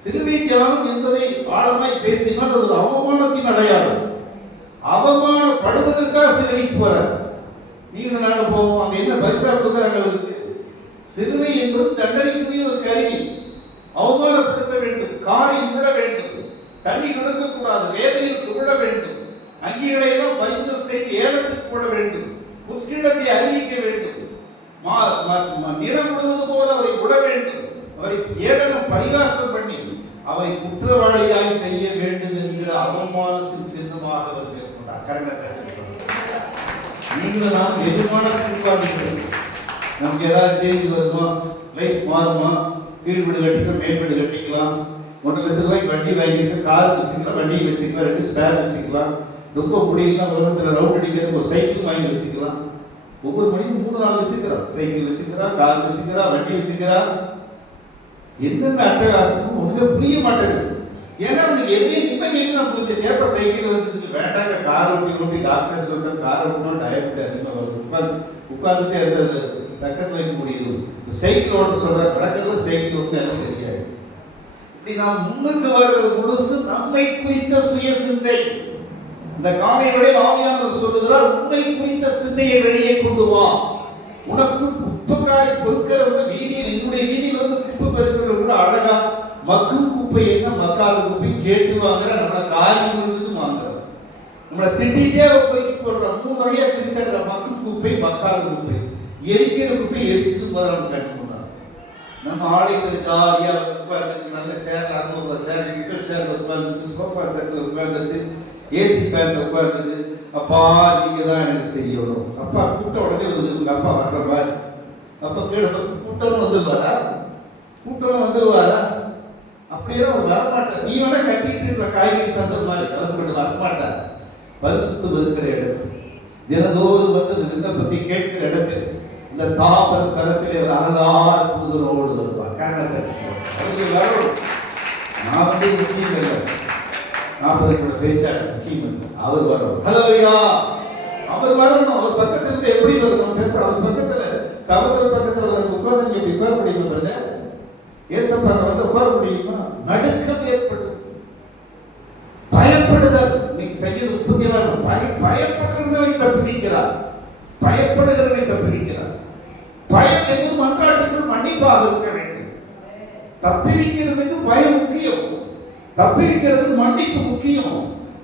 சிலுவை தியானம் என்பதை ஆழமாய் பேசினால் அது ஒரு அவமானத்தின் அடையாளம். அவமானப்படுவதற்காக சிலுவைக்கு போறார். நீண்ட நாள் போவோம், அங்க என்ன பரிசா கொடுக்குறாங்க? சிலுவை என்பது தண்டனைக்குரிய ஒரு கருவி. அவமானப்படுத்த வேண்டும், காலை விட வேண்டும், தண்ணி கொடுக்கக்கூடாது, வேதனையில் துவிட வேண்டும், அங்கீகளை எல்லாம் பரிந்துரை செய்து ஏலத்துக்கு போட வேண்டும், முஸ்கிலத்தை அறிவிக்க வேண்டும், நிலம் முழுவது போல அவரை விட வேண்டும், அவரை ஏளனம் பரிகாசம் பண்ணி அவரை குற்றவாளியாய் செய்ய வேண்டும் என்கிற அவமானத்தின் சின்னமாக அவர் மேற்கொண்டார். கரண்டத்தை நீங்கள் நாம் எதிர்மான குறிப்பாக நமக்கு ஏதாவது சேஞ்ச் வருமா, லைஃப் மாறுமா, கீழ் வீடு கட்டிக்கலாம், மேல் வீடு கட்டிக்கலாம், 1 லட்சம் ரூபாய்க்கு வண்டி வாங்கியிருக்க, கார் வச்சுக்கலாம், வண்டி வச்சுக்கலாம், 2 ஸ்பேர் வச்சுக்கலாம், ரொம்ப முடியலாம் உலகத்தில் ரவுண்ட் அடிக்கிறது ஒரு சைக்கிள் வாங்கி வச்சுக்கலாம். ஒவ்வொரு மணிக்கும் 3-4 வச்சுக்கிறான். சைக்கிள் வச்சுக்கிறான், கார் வச்சுக்கிறான், வண்டி வச்சுக்கிறான். என்னென்ன அட்டகாசமும் ஒண்ணுமே புரிய மாட்டேங்குது. ஏன்னா அவனுக்கு எதையும் நிம்மதியும் நான் புரிஞ்சு கேப்ப சைக்கிள் வந்துட்டு வேண்டாங்க, கார் ஓட்டி டாக்டர் சொல்ற கார் ஓட்டணும், டயபெட் அதிகமாக வருது, உட்கார்ந்துட்டே இருந்தது சக்கரம் வைக்க முடியும். சைக்கிள் ஓட்ட சொல்ற கடற்கரை சைக்கிள் ஓட்டு எல்லாம் சரியாது. இப்படி நாம் முன்னுக்கு வருவது முழுசு நம்மை குறித்த சுய சிந்தை. இந்த காலையோட ஆவியானவர் சொல்லுகிறார், உண்மை குறித்த சிந்தையை வெளியே கொண்டு வா. உனக்கு குப்பைக்காய் பொறுக்கிறவங்க வீதியில், என்னுடைய வீதியில் வந்து குப்பை பெருக்கிறவங்க கூட அழகா மக்கும் குப்பை என்ன மக்காத குப்பை கேட்டு வாங்குற, நம்மளை காரியம் இருந்துட்டு வாங்குறோம், நம்மளை திட்டிகிட்டே பொறுக்கி போடுறோம். 3 வகையா பிரிச்சாடுற, மக்கும் குப்பை, மக்காத குப்பை, எரிக்கிற குப்பை எரிச்சுட்டு போறாங்க. கண்டு நம்ம ஆளுங்களை ஜாலியா வந்து உட்கார்ந்துட்டு நல்ல சேர்ல 600 சேர் கிரிக்கெட் சேர்ல உட்கார்ந்துட்டு சோஃபா செட்ல உட்கார்ந்துட்டு ஏசி ஃபேன்ல உட்கார்ந்துட்டு அப்பா நீங்க தான் எனக்கு செய்யணும். அப்பா கூட்ட உடனே உங்க அப்பா வர்ற மாதிரி அப்பா கீழே கூட்டணும் வந்துருவாரா? கூட்டணும் வந்துருவாரா? அப்படியெல்லாம் அவர் வரமாட்டார். நீ வேணா கட்டிட்டு இருக்கிற காய்கறி சந்தை மாதிரி அவர் வரமாட்டார். பரிசுத்தம் இருக்கிற இடத்துல தினதோறும் வந்து விண்ணப்பத்தை கேட்கிற இடத்துல இந்த தாபர ஸ்தலத்திலே ஒரு அனலார தூதரோடு வருவார். கரணத்தை வரணும். நான் வந்து முக்கியம் இல்லை, 40 கூட பேச்சாட முக்கியம் இல்லை, அவர் வரணும். ஹல்லேலூயா. அவர் வரணும். அவர் பக்கத்துல இருந்து எப்படி வரணும் பேச? அவர் பக்கத்துல சகோதர பக்கத்துல வந்து உட்கார்ந்து எப்படி உட்கார முடியுமா? பிரதர் ஏசப்பா வந்து உட்கார முடியுமா? நடுக்கம் ஏற்படும், பயப்படுதல். இன்னைக்கு செய்யறது முக்கியமான பயப்படுகிறவனை தப்பிக்கிறார், பயப்படுகிறவனை தப்பிக்கிறார். பயம் என்பது மன்றாட்டுக்குள் மன்னிப்பாக இருக்க வேண்டும். தப்பிக்கிறதுக்கு பயம் முக்கியம், தப்பிக்கிறது மன்னிப்பு முக்கியம்,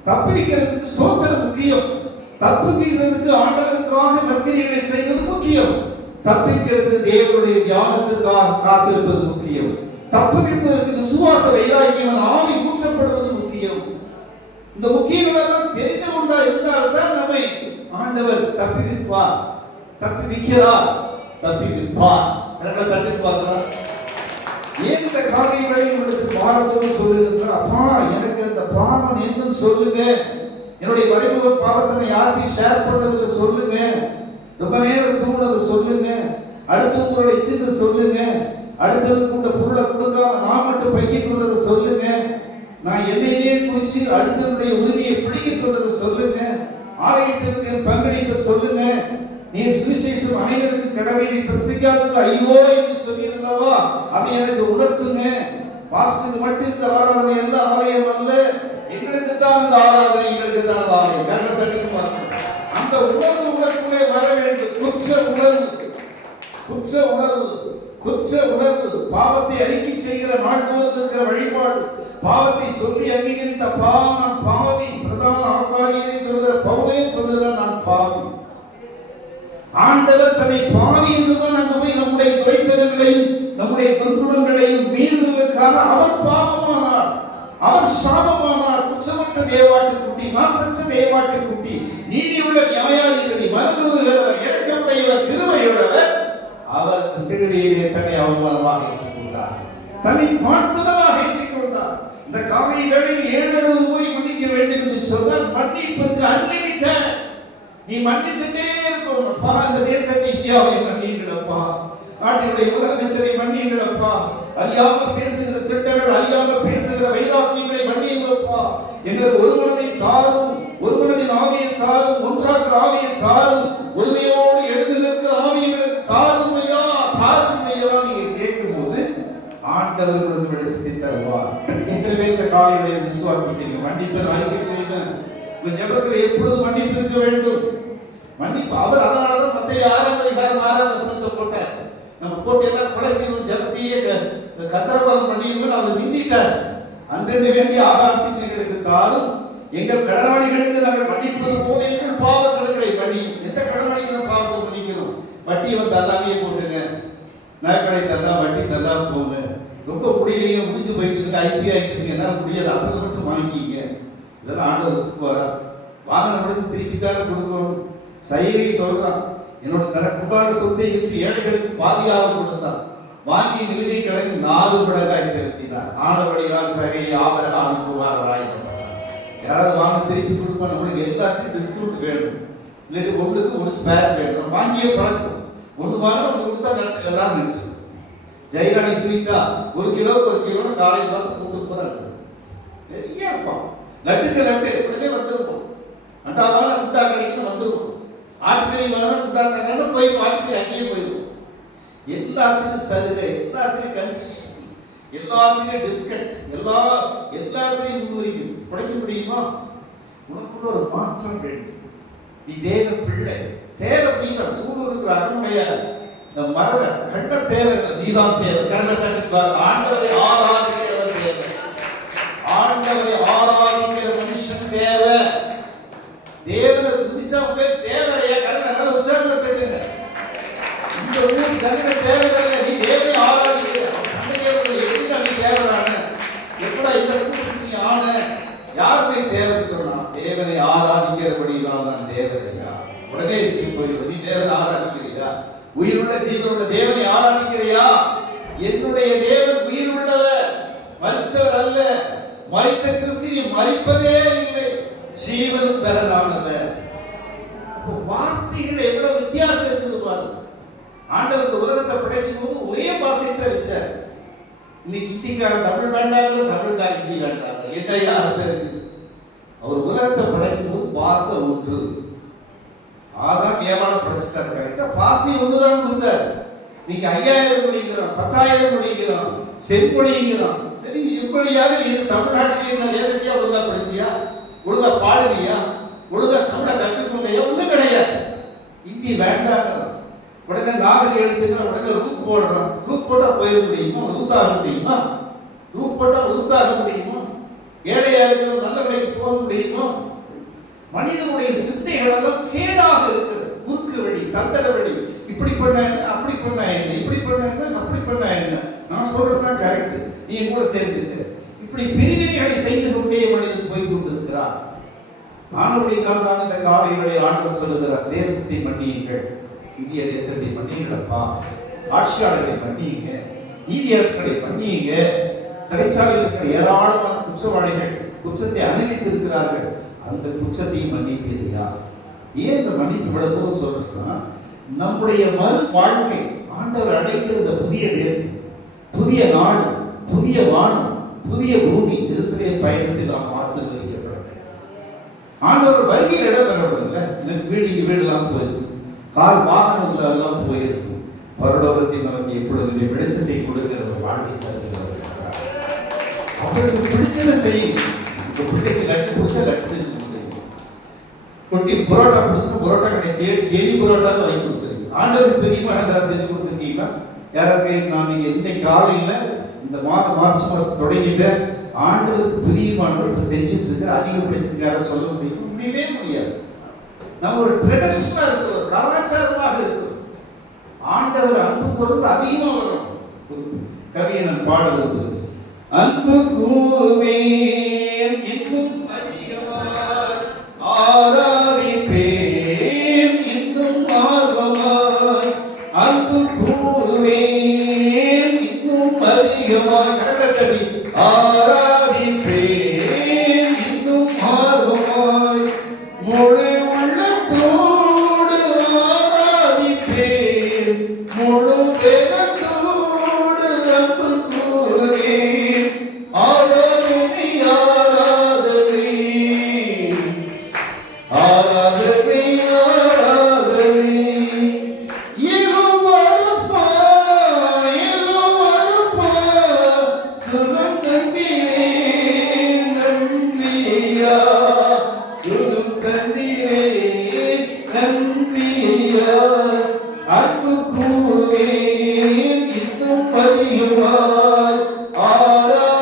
தப்பிக்கிறதுக்கு ஸ்தோத்திரம் முக்கியம், தப்பிக்கிறதுக்கு ஆண்டவருக்காக நற்கிரியைகளை செய்வது முக்கியம், தப்பிக்கிறது தேவனுடைய தியானத்திற்காக காத்திருப்பது முக்கியம், தப்பிப்பதற்கு விசுவாச வைராக்கியம் ஆவி ஊற்றப்படுவது முக்கியம். இந்த முக்கியங்களெல்லாம் தெரிந்து கொண்டா இருந்தால்தான் நம்மை ஆண்டவர் தப்பிப்பார், தப்பிக்கிறார், தப்பிப்பார். தட்டி பார்க்கலாம். ஏன் இந்த காரியங்களை உங்களுக்கு பாரதோடு சொல்லுகின்ற அப்பா எனக்கு அந்த பாவம் என்னன்னு சொல்லுங்க. என்னுடைய மறைமுக பாவத்தை யாருக்கும் ஷேர் பண்ணதுல சொல்லுங்க. ரொம்ப நேரம் தூங்குனது சொல்லுங்க. அடுத்து உங்களுடைய இச்சத்தை சொல்லுங்க. அடுத்தவனுக்கு இந்த பொருளை கொடுக்காம நான் மட்டும் பங்கிக் கொண்டதை சொல்லுங்க. நான் என்னையே குறிச்சு அடுத்தவனுடைய உரிமையை பிடிக்கிக் கொண்டதை சொல்லுங்க. ஆலயத்திற்கு பங்களிப்பு சொல்லுங்க. நீ சுவிசேஷம் அனைவருக்கு கடவுளை பிரசிக்காதது ஐயோ என்று சொல்லியிருந்தவா அதை எனக்கு உணர்த்துங்க. பாஸ்டருக்கு மட்டும் இந்த ஆராதனை எல்லாம் ஆலயம் அல்ல, எங்களுக்கு தான் இந்த ஆராதனை, எங்களுக்கு தான் ஆலயம். கர்ணத்தட்டி பார்க்கணும். அந்த உணர்வு உங்களுக்குள்ளே வர வேண்டும். குற்ற உணர்வு, குற்ற உணர்வு, குற்ற உணர்வு. பாவத்தை அறிக்கை செய்கிற நாள்தோறும் இருக்கிற வழிபாடு, பாவத்தை சொல்லி அங்கீகரித்த நான் பாவி. பிரதான ஆசாரியரை சொல்கிற பவுலே சொல்லுகிற நான் பாவி. ஆண்டவர் தன்னை பாவி என்றுதான் அங்கு போய் நம்முடைய துறைப்பெறங்களையும் நம்முடைய துன்பங்களையும் மீறுதலுக்காக அவர் பாவமானார், அவர் சாபமானார். குற்றமற்ற தேவாட்டுக்குட்டி, மாசற்ற தேவாட்டுக்குட்டி, நீதியுள்ள நியாயாதிபதி, மனதுள்ளவர், இரக்கமுடையவர், கிருபையுள்ளவர். அவர் சிறுதியிலே தன்னை அவமானமாக ஏற்றுக்கொண்டார், தன்னை தாழ்த்தலாக ஏற்றுக்கொண்டார். இந்த காவிரி வேளையில் 7 போய் மன்னிக்க வேண்டும் என்று சொன்னால் மன்னிப்பதற்கு அன்லிமிட்டட். நீ மன்னிச்சுட்டே இருக்கணும். அப்பா இந்த தேசத்தை இந்தியாவை மன்னிங்களப்பா, நாட்டினுடைய முதலமைச்சரை மன்னிங்களப்பா, அறியாமல் பேசுகிற திட்டங்கள், அறியாமல் பேசுகிற வைராக்கியங்களை மன்னிங்களப்பா. எங்களுக்கு ஒரு மனதை தாரும், ஒரு மனதின் ஆவியை தாரும், ஒன்றாக ஆவியை தாரும், ஒருமையோடு எழுந்து நிற்கிற ஆவியை எங்களுக்கு தாரும் ஐயா, தாரும் ஐயா. நீங்க கேட்கும் போது ஆண்டவர் உங்களுக்கு வெளிச்சத்தை தருவார். எனவே இந்த காலையுடைய விசுவாசத்தை மன்னிப்பை அறிக்கை செய்யுங்க. உங்க ஜெபத்தில் எப்பொழுது மன்னிப்பு இருக்க வேண்டும். மன்னிப்பு அவர் அதனாலதான் மத்திய 6ஆம் அதிகாரம் 6ஆம் வசனத்தை போட்டார். நம்ம போட்டு எல்லாம் குழந்தைகளும் ஜபத்தையே கத்தரபாலம் பண்ணியிருக்கோம். அவர் நிந்திட்டார். அன்றென்று வேண்டிய ஆகாரத்தின் எங்களுக்கு தாரும், எங்கள் கடனாளிகளுக்கு நாங்கள் மன்னிப்பது போல எங்கள் பாவ கடன்களை மன்னி. எந்த கடனாளிகளும் பாவத்தை மன்னிக்கிறோம். வட்டியை வந்து எல்லாமே போட்டுங்க, நகைக்கடை தந்தா வட்டி தந்தா போங்க. ரொம்ப முடியலையே, முடிச்சு போயிட்டு இருக்கு, ஐபி ஆகிட்டு இருக்கு, என்னால் முடியாது, அசல் மட்டும் வாங்கிக்கிங்க. இதெல்லாம் ஆண்டவர் ஒத்துக்குவாரா? வாங்கின மட்டும் திருப்பி தானே கொடுக்கணும். சைகை சொல்றான், என்னோட தனக்குண்டான சொத்தை விற்று ஏழைகளுக்கு பாதியாக கொடுத்தான், வாங்கி நிலுவை கிடங்கு 4 மடங்காய் செலுத்தினார். ஆனபடியால் சகை ஆபரகம் அனுப்புவாராய். யாராவது வாங்க திருப்பி கொடுப்பா. நம்மளுக்கு எல்லாத்தையும் டிஸ்கவுண்ட் வேணும், இல்லாட்டி ஒன்றுக்கு ஒரு ஸ்பேர் வேணும். வாங்கிய பழக்கம் ஒன்று வாங்க ஒன்று கொடுத்தா கணக்கு எல்லாம் நின்று. ஜெயராணி ஸ்வீட்டா 1 கிலோக்கு 1 கிலோ காலையில் பார்த்து கூட்டு போறாங்க. நிறைய இருப்பான். லட்டுக்கு லட்டு உடனே வந்துருக்கும். அண்டாவான குண்டா கடைக்கு வந்துருக்கும். ஆட்டுக்கறி வேணும் குண்டா கடைக்கு போய் ஆட்டுக்கறி அங்கேயே போயிடும். எல்லாத்துக்கும் சலுகை, எல்லாத்துக்கும் கன்செஷன், எல்லாத்துக்கும் டிஸ்கவுண்ட், எல்லாத்தையும் முன்னுரிமை. குறைக்க முடியுமா? உனக்குள்ள ஒரு மாற்றம் வேண்டும். நீ தேவ பிள்ளை, தேவ மீதம் சூழலுக்கு அருமைய மரப கண்ட தேவர்கள் நீதான் தேவை. கண்ட தட்டிப்பார். ஆண்டவரை ஆராதிக்கிறவர் தேவை, ஆண்டவரை ஆராதிக்கிற மனுஷன் தேவை. தேவனை துதிச்சா தேவரைய கண்ண நல்ல உற்சாகத்தை தட்டுங்க. இந்த ஊர் ஜனங்க தேவைகள். நீ தேவனை ஆராதிக்கிற யார் போய் தேவதை சொன்னான்? தேவனை ஆராதிக்கிறபடிதான் நான் தேவதையா? உடனே போய் நீ தேவனை ஆராதிக்கிறியா? உயிருள்ள ஜீவனுள்ள தேவனை ஆராதிக்கிறியா? என்னுடைய தேவன் உயிர் உள்ளவர், மரித்தவர் அல்ல. மரித்த கிறிஸ்து மரிப்பதே இல்லை, ஜீவன் பெறலானவர். வார்த்தைகள் எவ்வளவு வித்தியாசம் இருக்குது பாருங்க. ஆண்டவர் இந்த உலகத்தை படைக்கும் போது ஒரே பாஷையை வச்சார். இன்னைக்கு ஹிந்திக்காரன் தமிழ் வேண்டாங்க, தமிழ்கார ஹிந்தி வேண்டாங்க. என்ன அர்த்தம் இருக்குது? அவர் உலகத்தை படைக்கும் போது பாசை ஒன்று. ஆதான் ஏவாளம் படிச்சுட்டார். கரெக்டா பாசி ஒன்றுதான் கொடுத்தார். நீங்க 5000 மொழிங்கிறோம், 10,000 மொழிங்கிறோம், செம்மொழிங்கிறோம். சரி, எப்படியாக இது தமிழ்நாட்டில் இருந்த வேதத்தையா ஒழுங்கா படிச்சியா? ஒழுங்கா பாடுவியா? ஒழுங்கா தமிழை கற்றுக்கொண்டையா? ஒன்றும் கிடையாது. ஹிந்தி வேண்டாங்க. உடனே நாகரி எழுத்துக்கிற உடனே ரூப் போடுறோம். ரூப் போட்டா போயிட முடியுமா? ரூத்தாக முடியுமா? ரூப் போட்டா ரூத்தாக முடியுமா? ஏழையாக நல்ல விலைக்கு போக முடியுமா? மனிதனுடைய சிந்தைகள் எல்லாம் கேடாக இருக்கிறது. குறுக்கு வழி, தந்திர வழி. இப்படி பண்ண என்ன, அப்படி பண்ண என்ன, இப்படி பண்ண என்ன, அப்படி பண்ண என்ன. நான் சொல்றதுதான் கரெக்ட், நீ கூட சேர்ந்துட்டு இப்படி பிரிவினைகளை செய்து கொண்டே மனிதன் போய் கொண்டிருக்கிறார். ஆனபடியால் தான் இந்த காலைகளை ஆண்டவர் சொல்லுகிறார், தேசத்தை மன்னியுங்கள், இந்திய தேசத்தை மன்னியுங்களப்பா, ஆட்சியாளர்களை மன்னியுங்க, நீதியரசர்களை மன்னியுங்க. சிறைச்சாலையில் இருக்கிற ஏராளமான குற்றவாளிகள் குற்றத்தை அனுமதித்திருக்கிறார்கள், அந்த குற்றத்தையும் மன்னிப்பீர்களா? ஏன் இந்த மன்னிப்பு விடவும் சொல்றோம்னா, நம்முடைய மறு வாழ்க்கை ஆண்டவர் அழைக்கிற இந்த புதிய தேசம், புதிய நாடு, புதிய வானம், புதிய பூமி, எருசலேம் பயணத்தில் நாம் ஆசீர்வதிக்கப்பட வேண்டும். ஆண்டவர் வருகையில் இடம்பெறவில்லை. வீடுலாம் போயிருக்கு, கால் வாகனங்கள் எல்லாம் போயிருக்கு. பரலோகத்தில் நமக்கு எப்பொழுதுமே வெளிச்சத்தை கொடுக்கிற ஒரு வாழ்க்கை தருகிறவர். அவருக்கு பிடிச்சதை செய்யுங்க. உங்க பிள்ளைக்கு லட்டு பிடிச்ச லட்டு செஞ்சு கொடுக்குறீங்க. கொட்டி புரோட்டா பிடிச்சா புரோட்டா கடை தேடி தேடி புரோட்டாவும் வாங்கி கொடுக்குறீங்க. ஆண்டவருக்கு பிரியமானதாக செஞ்சு கொடுத்துருக்கீங்களா? யாராவது நான் நீங்க இன்னைக்கு காலையில இந்த மார்ச் மாசம் தொடங்கிட்ட ஆண்டவருக்கு பிரியமானவர் இப்ப செஞ்சுட்டு இருக்க அதிகப்படுத்திருக்கார சொல்ல முடியும்? முடியவே முடியாது. நம்ம ஒரு ட்ரெடிஷனா இருக்கு, ஒரு கலாச்சாரமாக இருக்கு. ஆண்டவர் அன்பு பொருள் அதிகமா வரும். கவியை நான் பாட விரும்புகிறேன். அன்பு கூறுவேன் இன்னும் அதிகமாய், ஆராதிப்பேன் இன்னும் ஆர்வமாய், அன்பு கூறுவேன் இன்னும் அதிகமாய், கரடத்தடி ஆராதிப்பேன் இன்னும் ஆர்வமாய், முழு உள்ளத்தோடு ஆராதிப்பேன், முழு தேவத்தோடு அன்பு கூறுவேன். ஆராதனை ஆராதனை ஆராதனை ஆராதனை, ஏலும் வரப்பா ஏலும் வரப்பா, சுகம் தந்தீரே நன்றியா, சுகம் தந்தீரே நன்றியா, அன்பு கூறுவேன் இன்னும் அதிகமாய்,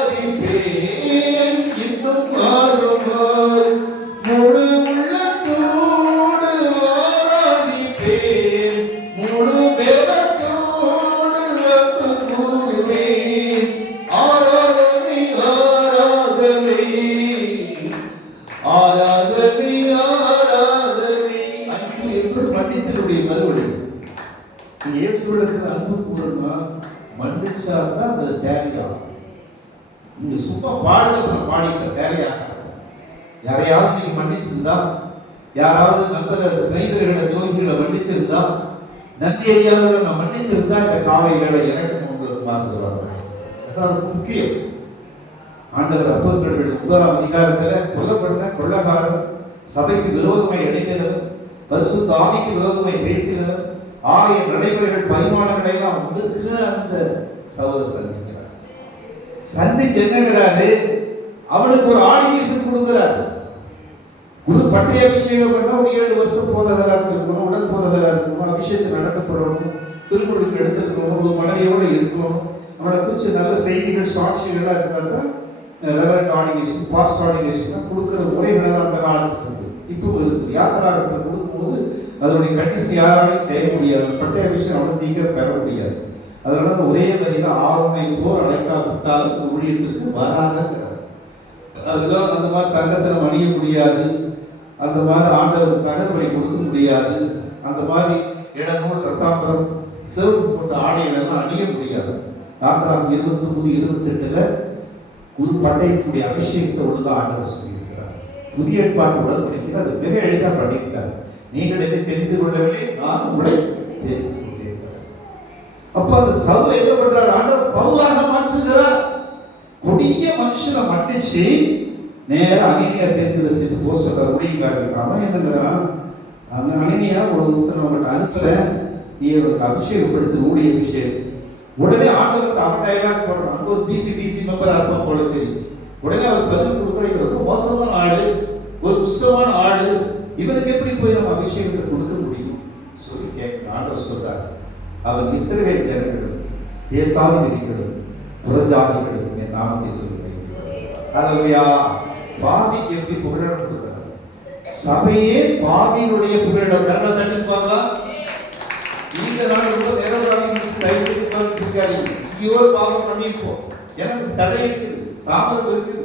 ஆராதிப்பேன் இன்னும் ஆர்வமாய், முழு உள்ளத்தோடு ஆராதிப்பேன், முழு வேலத்தோடு அன்பு கூறுவேன். ஆராதனை ஆராதனை ஆராதனை ஆராதனை. அன்பு என்பது மன்னித்தலுடைய மறுவழி. இயேசுவுக்கு அன்பு கூறணும்னா மன்னிச்சா தான் அது தேவையாகும். நீங்க சும்மா பாடுங்க, பாடிக்க தேவையாக. யாரையாவது நீங்க மன்னிச்சிருந்தா, யாராவது நண்பர் சிநேகிதர்களை துரோகிகளை மன்னிச்சிருந்தா, நன்றி அறியாதவர்களை நான் மன்னிச்சிருந்தா, இந்த காலை வேலை எனக்கு உங்களுக்கு ஆசீர்வாதம். அதான் முக்கியம். ஆண்டவர் அப்போஸ்தலர்கள் 9ஆம் அதிகாரத்துல கொல்லப்பட்ட கொள்ளக்காரன், சபைக்கு விரோதமாய் இணைந்தவர், பரிசுத்த ஆவிக்கு விரோதமாய் பேசினவர், ஆலய நடைமுறைகள் பரிமாணங்களை எல்லாம் ஒடுக்குற அந்த சகோதரர் சந்திக்கிறார். சந்திச்சு என்னங்கிறாரு, அவனுக்கு ஒரு ஆடிமீஷன் கொடுக்கிறார். குரு பட்டய அபிஷேகம் பண்ணா ஒரு 7 வருஷம் போதகரா இருக்கணும், உடன் போதகரா இருக்கணும், அபிஷேகத்தை நடத்தப்படணும், திருமுழுக்கு எடுத்திருக்கணும், ஒரு மனைவியோட இருக்கணும், அவனை குறித்து நல்ல செய்திகள் சாட்சிகள்லாம் இருந்தால் தான் ரெவரண்ட் ஆர்டினேஷன், பாஸ்ட் ஆர்டினேஷன் கொடுக்குற முறைகள் அந்த காலத்துக்கு இருக்கு, இப்போ இருக்குது. யாத்திராகத்தில் கொடுக்கும்போது அதனுடைய கண்டிஷன் யாராலையும் செய்ய முடியாது, பட்டய அபிஷேகம் அவ்வளோ சீக்கிரம் பெற முடியாது. அதனால தான் ஒரே வரியில ஆர்வமை போர் அழைக்காவிட்டாலும் இந்த ஊழியத்திற்கு வராதுங்கிறார். அதெல்லாம் அந்த மாதிரி தங்கத்தை நம்ம அணிய முடியாது, அந்த மாதிரி ஆண்டவருக்கு தகவலை கொடுக்க முடியாது, அந்த மாதிரி இடநூல் ரத்தாம்பரம் சிவப்பு போட்ட ஆடைகளெல்லாம் அணிய முடியாது. ஆந்திராம் 29, 28 குரு பட்டயத்தினுடைய அபிஷேகத்தோடு தான் ஆண்டவர் சொல்லியிருக்கிறார். புதிய ஏற்பாட்டு உடன்படிக்கையில் அது மிக எளிதாக பண்ணியிருக்காரு. நீங்கள் என்னை தெரிந்து கொள்ளவில்லை, நான் உங்களை தெரிந்து கொண்டேன். அப்ப அந்த சவுல் என்ன பண்றார்? ஆண்டவர் பவுலாக மாற்றுகிறார். கொடிய மனுஷனை மன்னிச்சு நேரம் அனனியா தீர்க்கதரிசிட்டு போக சொல்றார். ஊழியக்காரர்கள் அவன் என்னங்கிறான், அந்த அனனியா ஒருத்தர் அவங்கள்ட்ட அனுப்பல, நீ அவருக்கு அபிஷேகப்படுத்து ஊழிய விஷயம். உடனே ஆண்டவர்கிட்ட அவன் டைலாக் போடுறான். அங்கே ஒரு பிசிடிசி மெம்பர் இருப்பான் போல தெரியும். உடனே அவர் பதில் கொடுக்குற ரொம்ப மோசமான ஆளு, ஒரு துஷ்டமான ஆளு, இவனுக்கு எப்படி போய் நம்ம அபிஷேகத்தை கொடுக்க முடியும் சொல்லி கேட்க ஆண்டவர் சொல்றார், அவர் இஸ்ரவேல் ஜனங்களும் தேசாதிபதிகளும் புறஜாதிகளும் என் நாமத்தை சொல்லுவேன். ஹல்லேலூயா. பாவிக்கு எப்படி புகழிடம் கொடுக்கிறார்? சபையே பாவியினுடைய புகழிடம். கரெக்டா தட்டுப்பாங்களா? இந்த நாள் ரொம்ப நிரபராதி இருக்காரு. இங்கேயோ பாவம் பண்ணியிருப்போம், எனக்கு தடை இருக்குது, தாமரம் இருக்குது,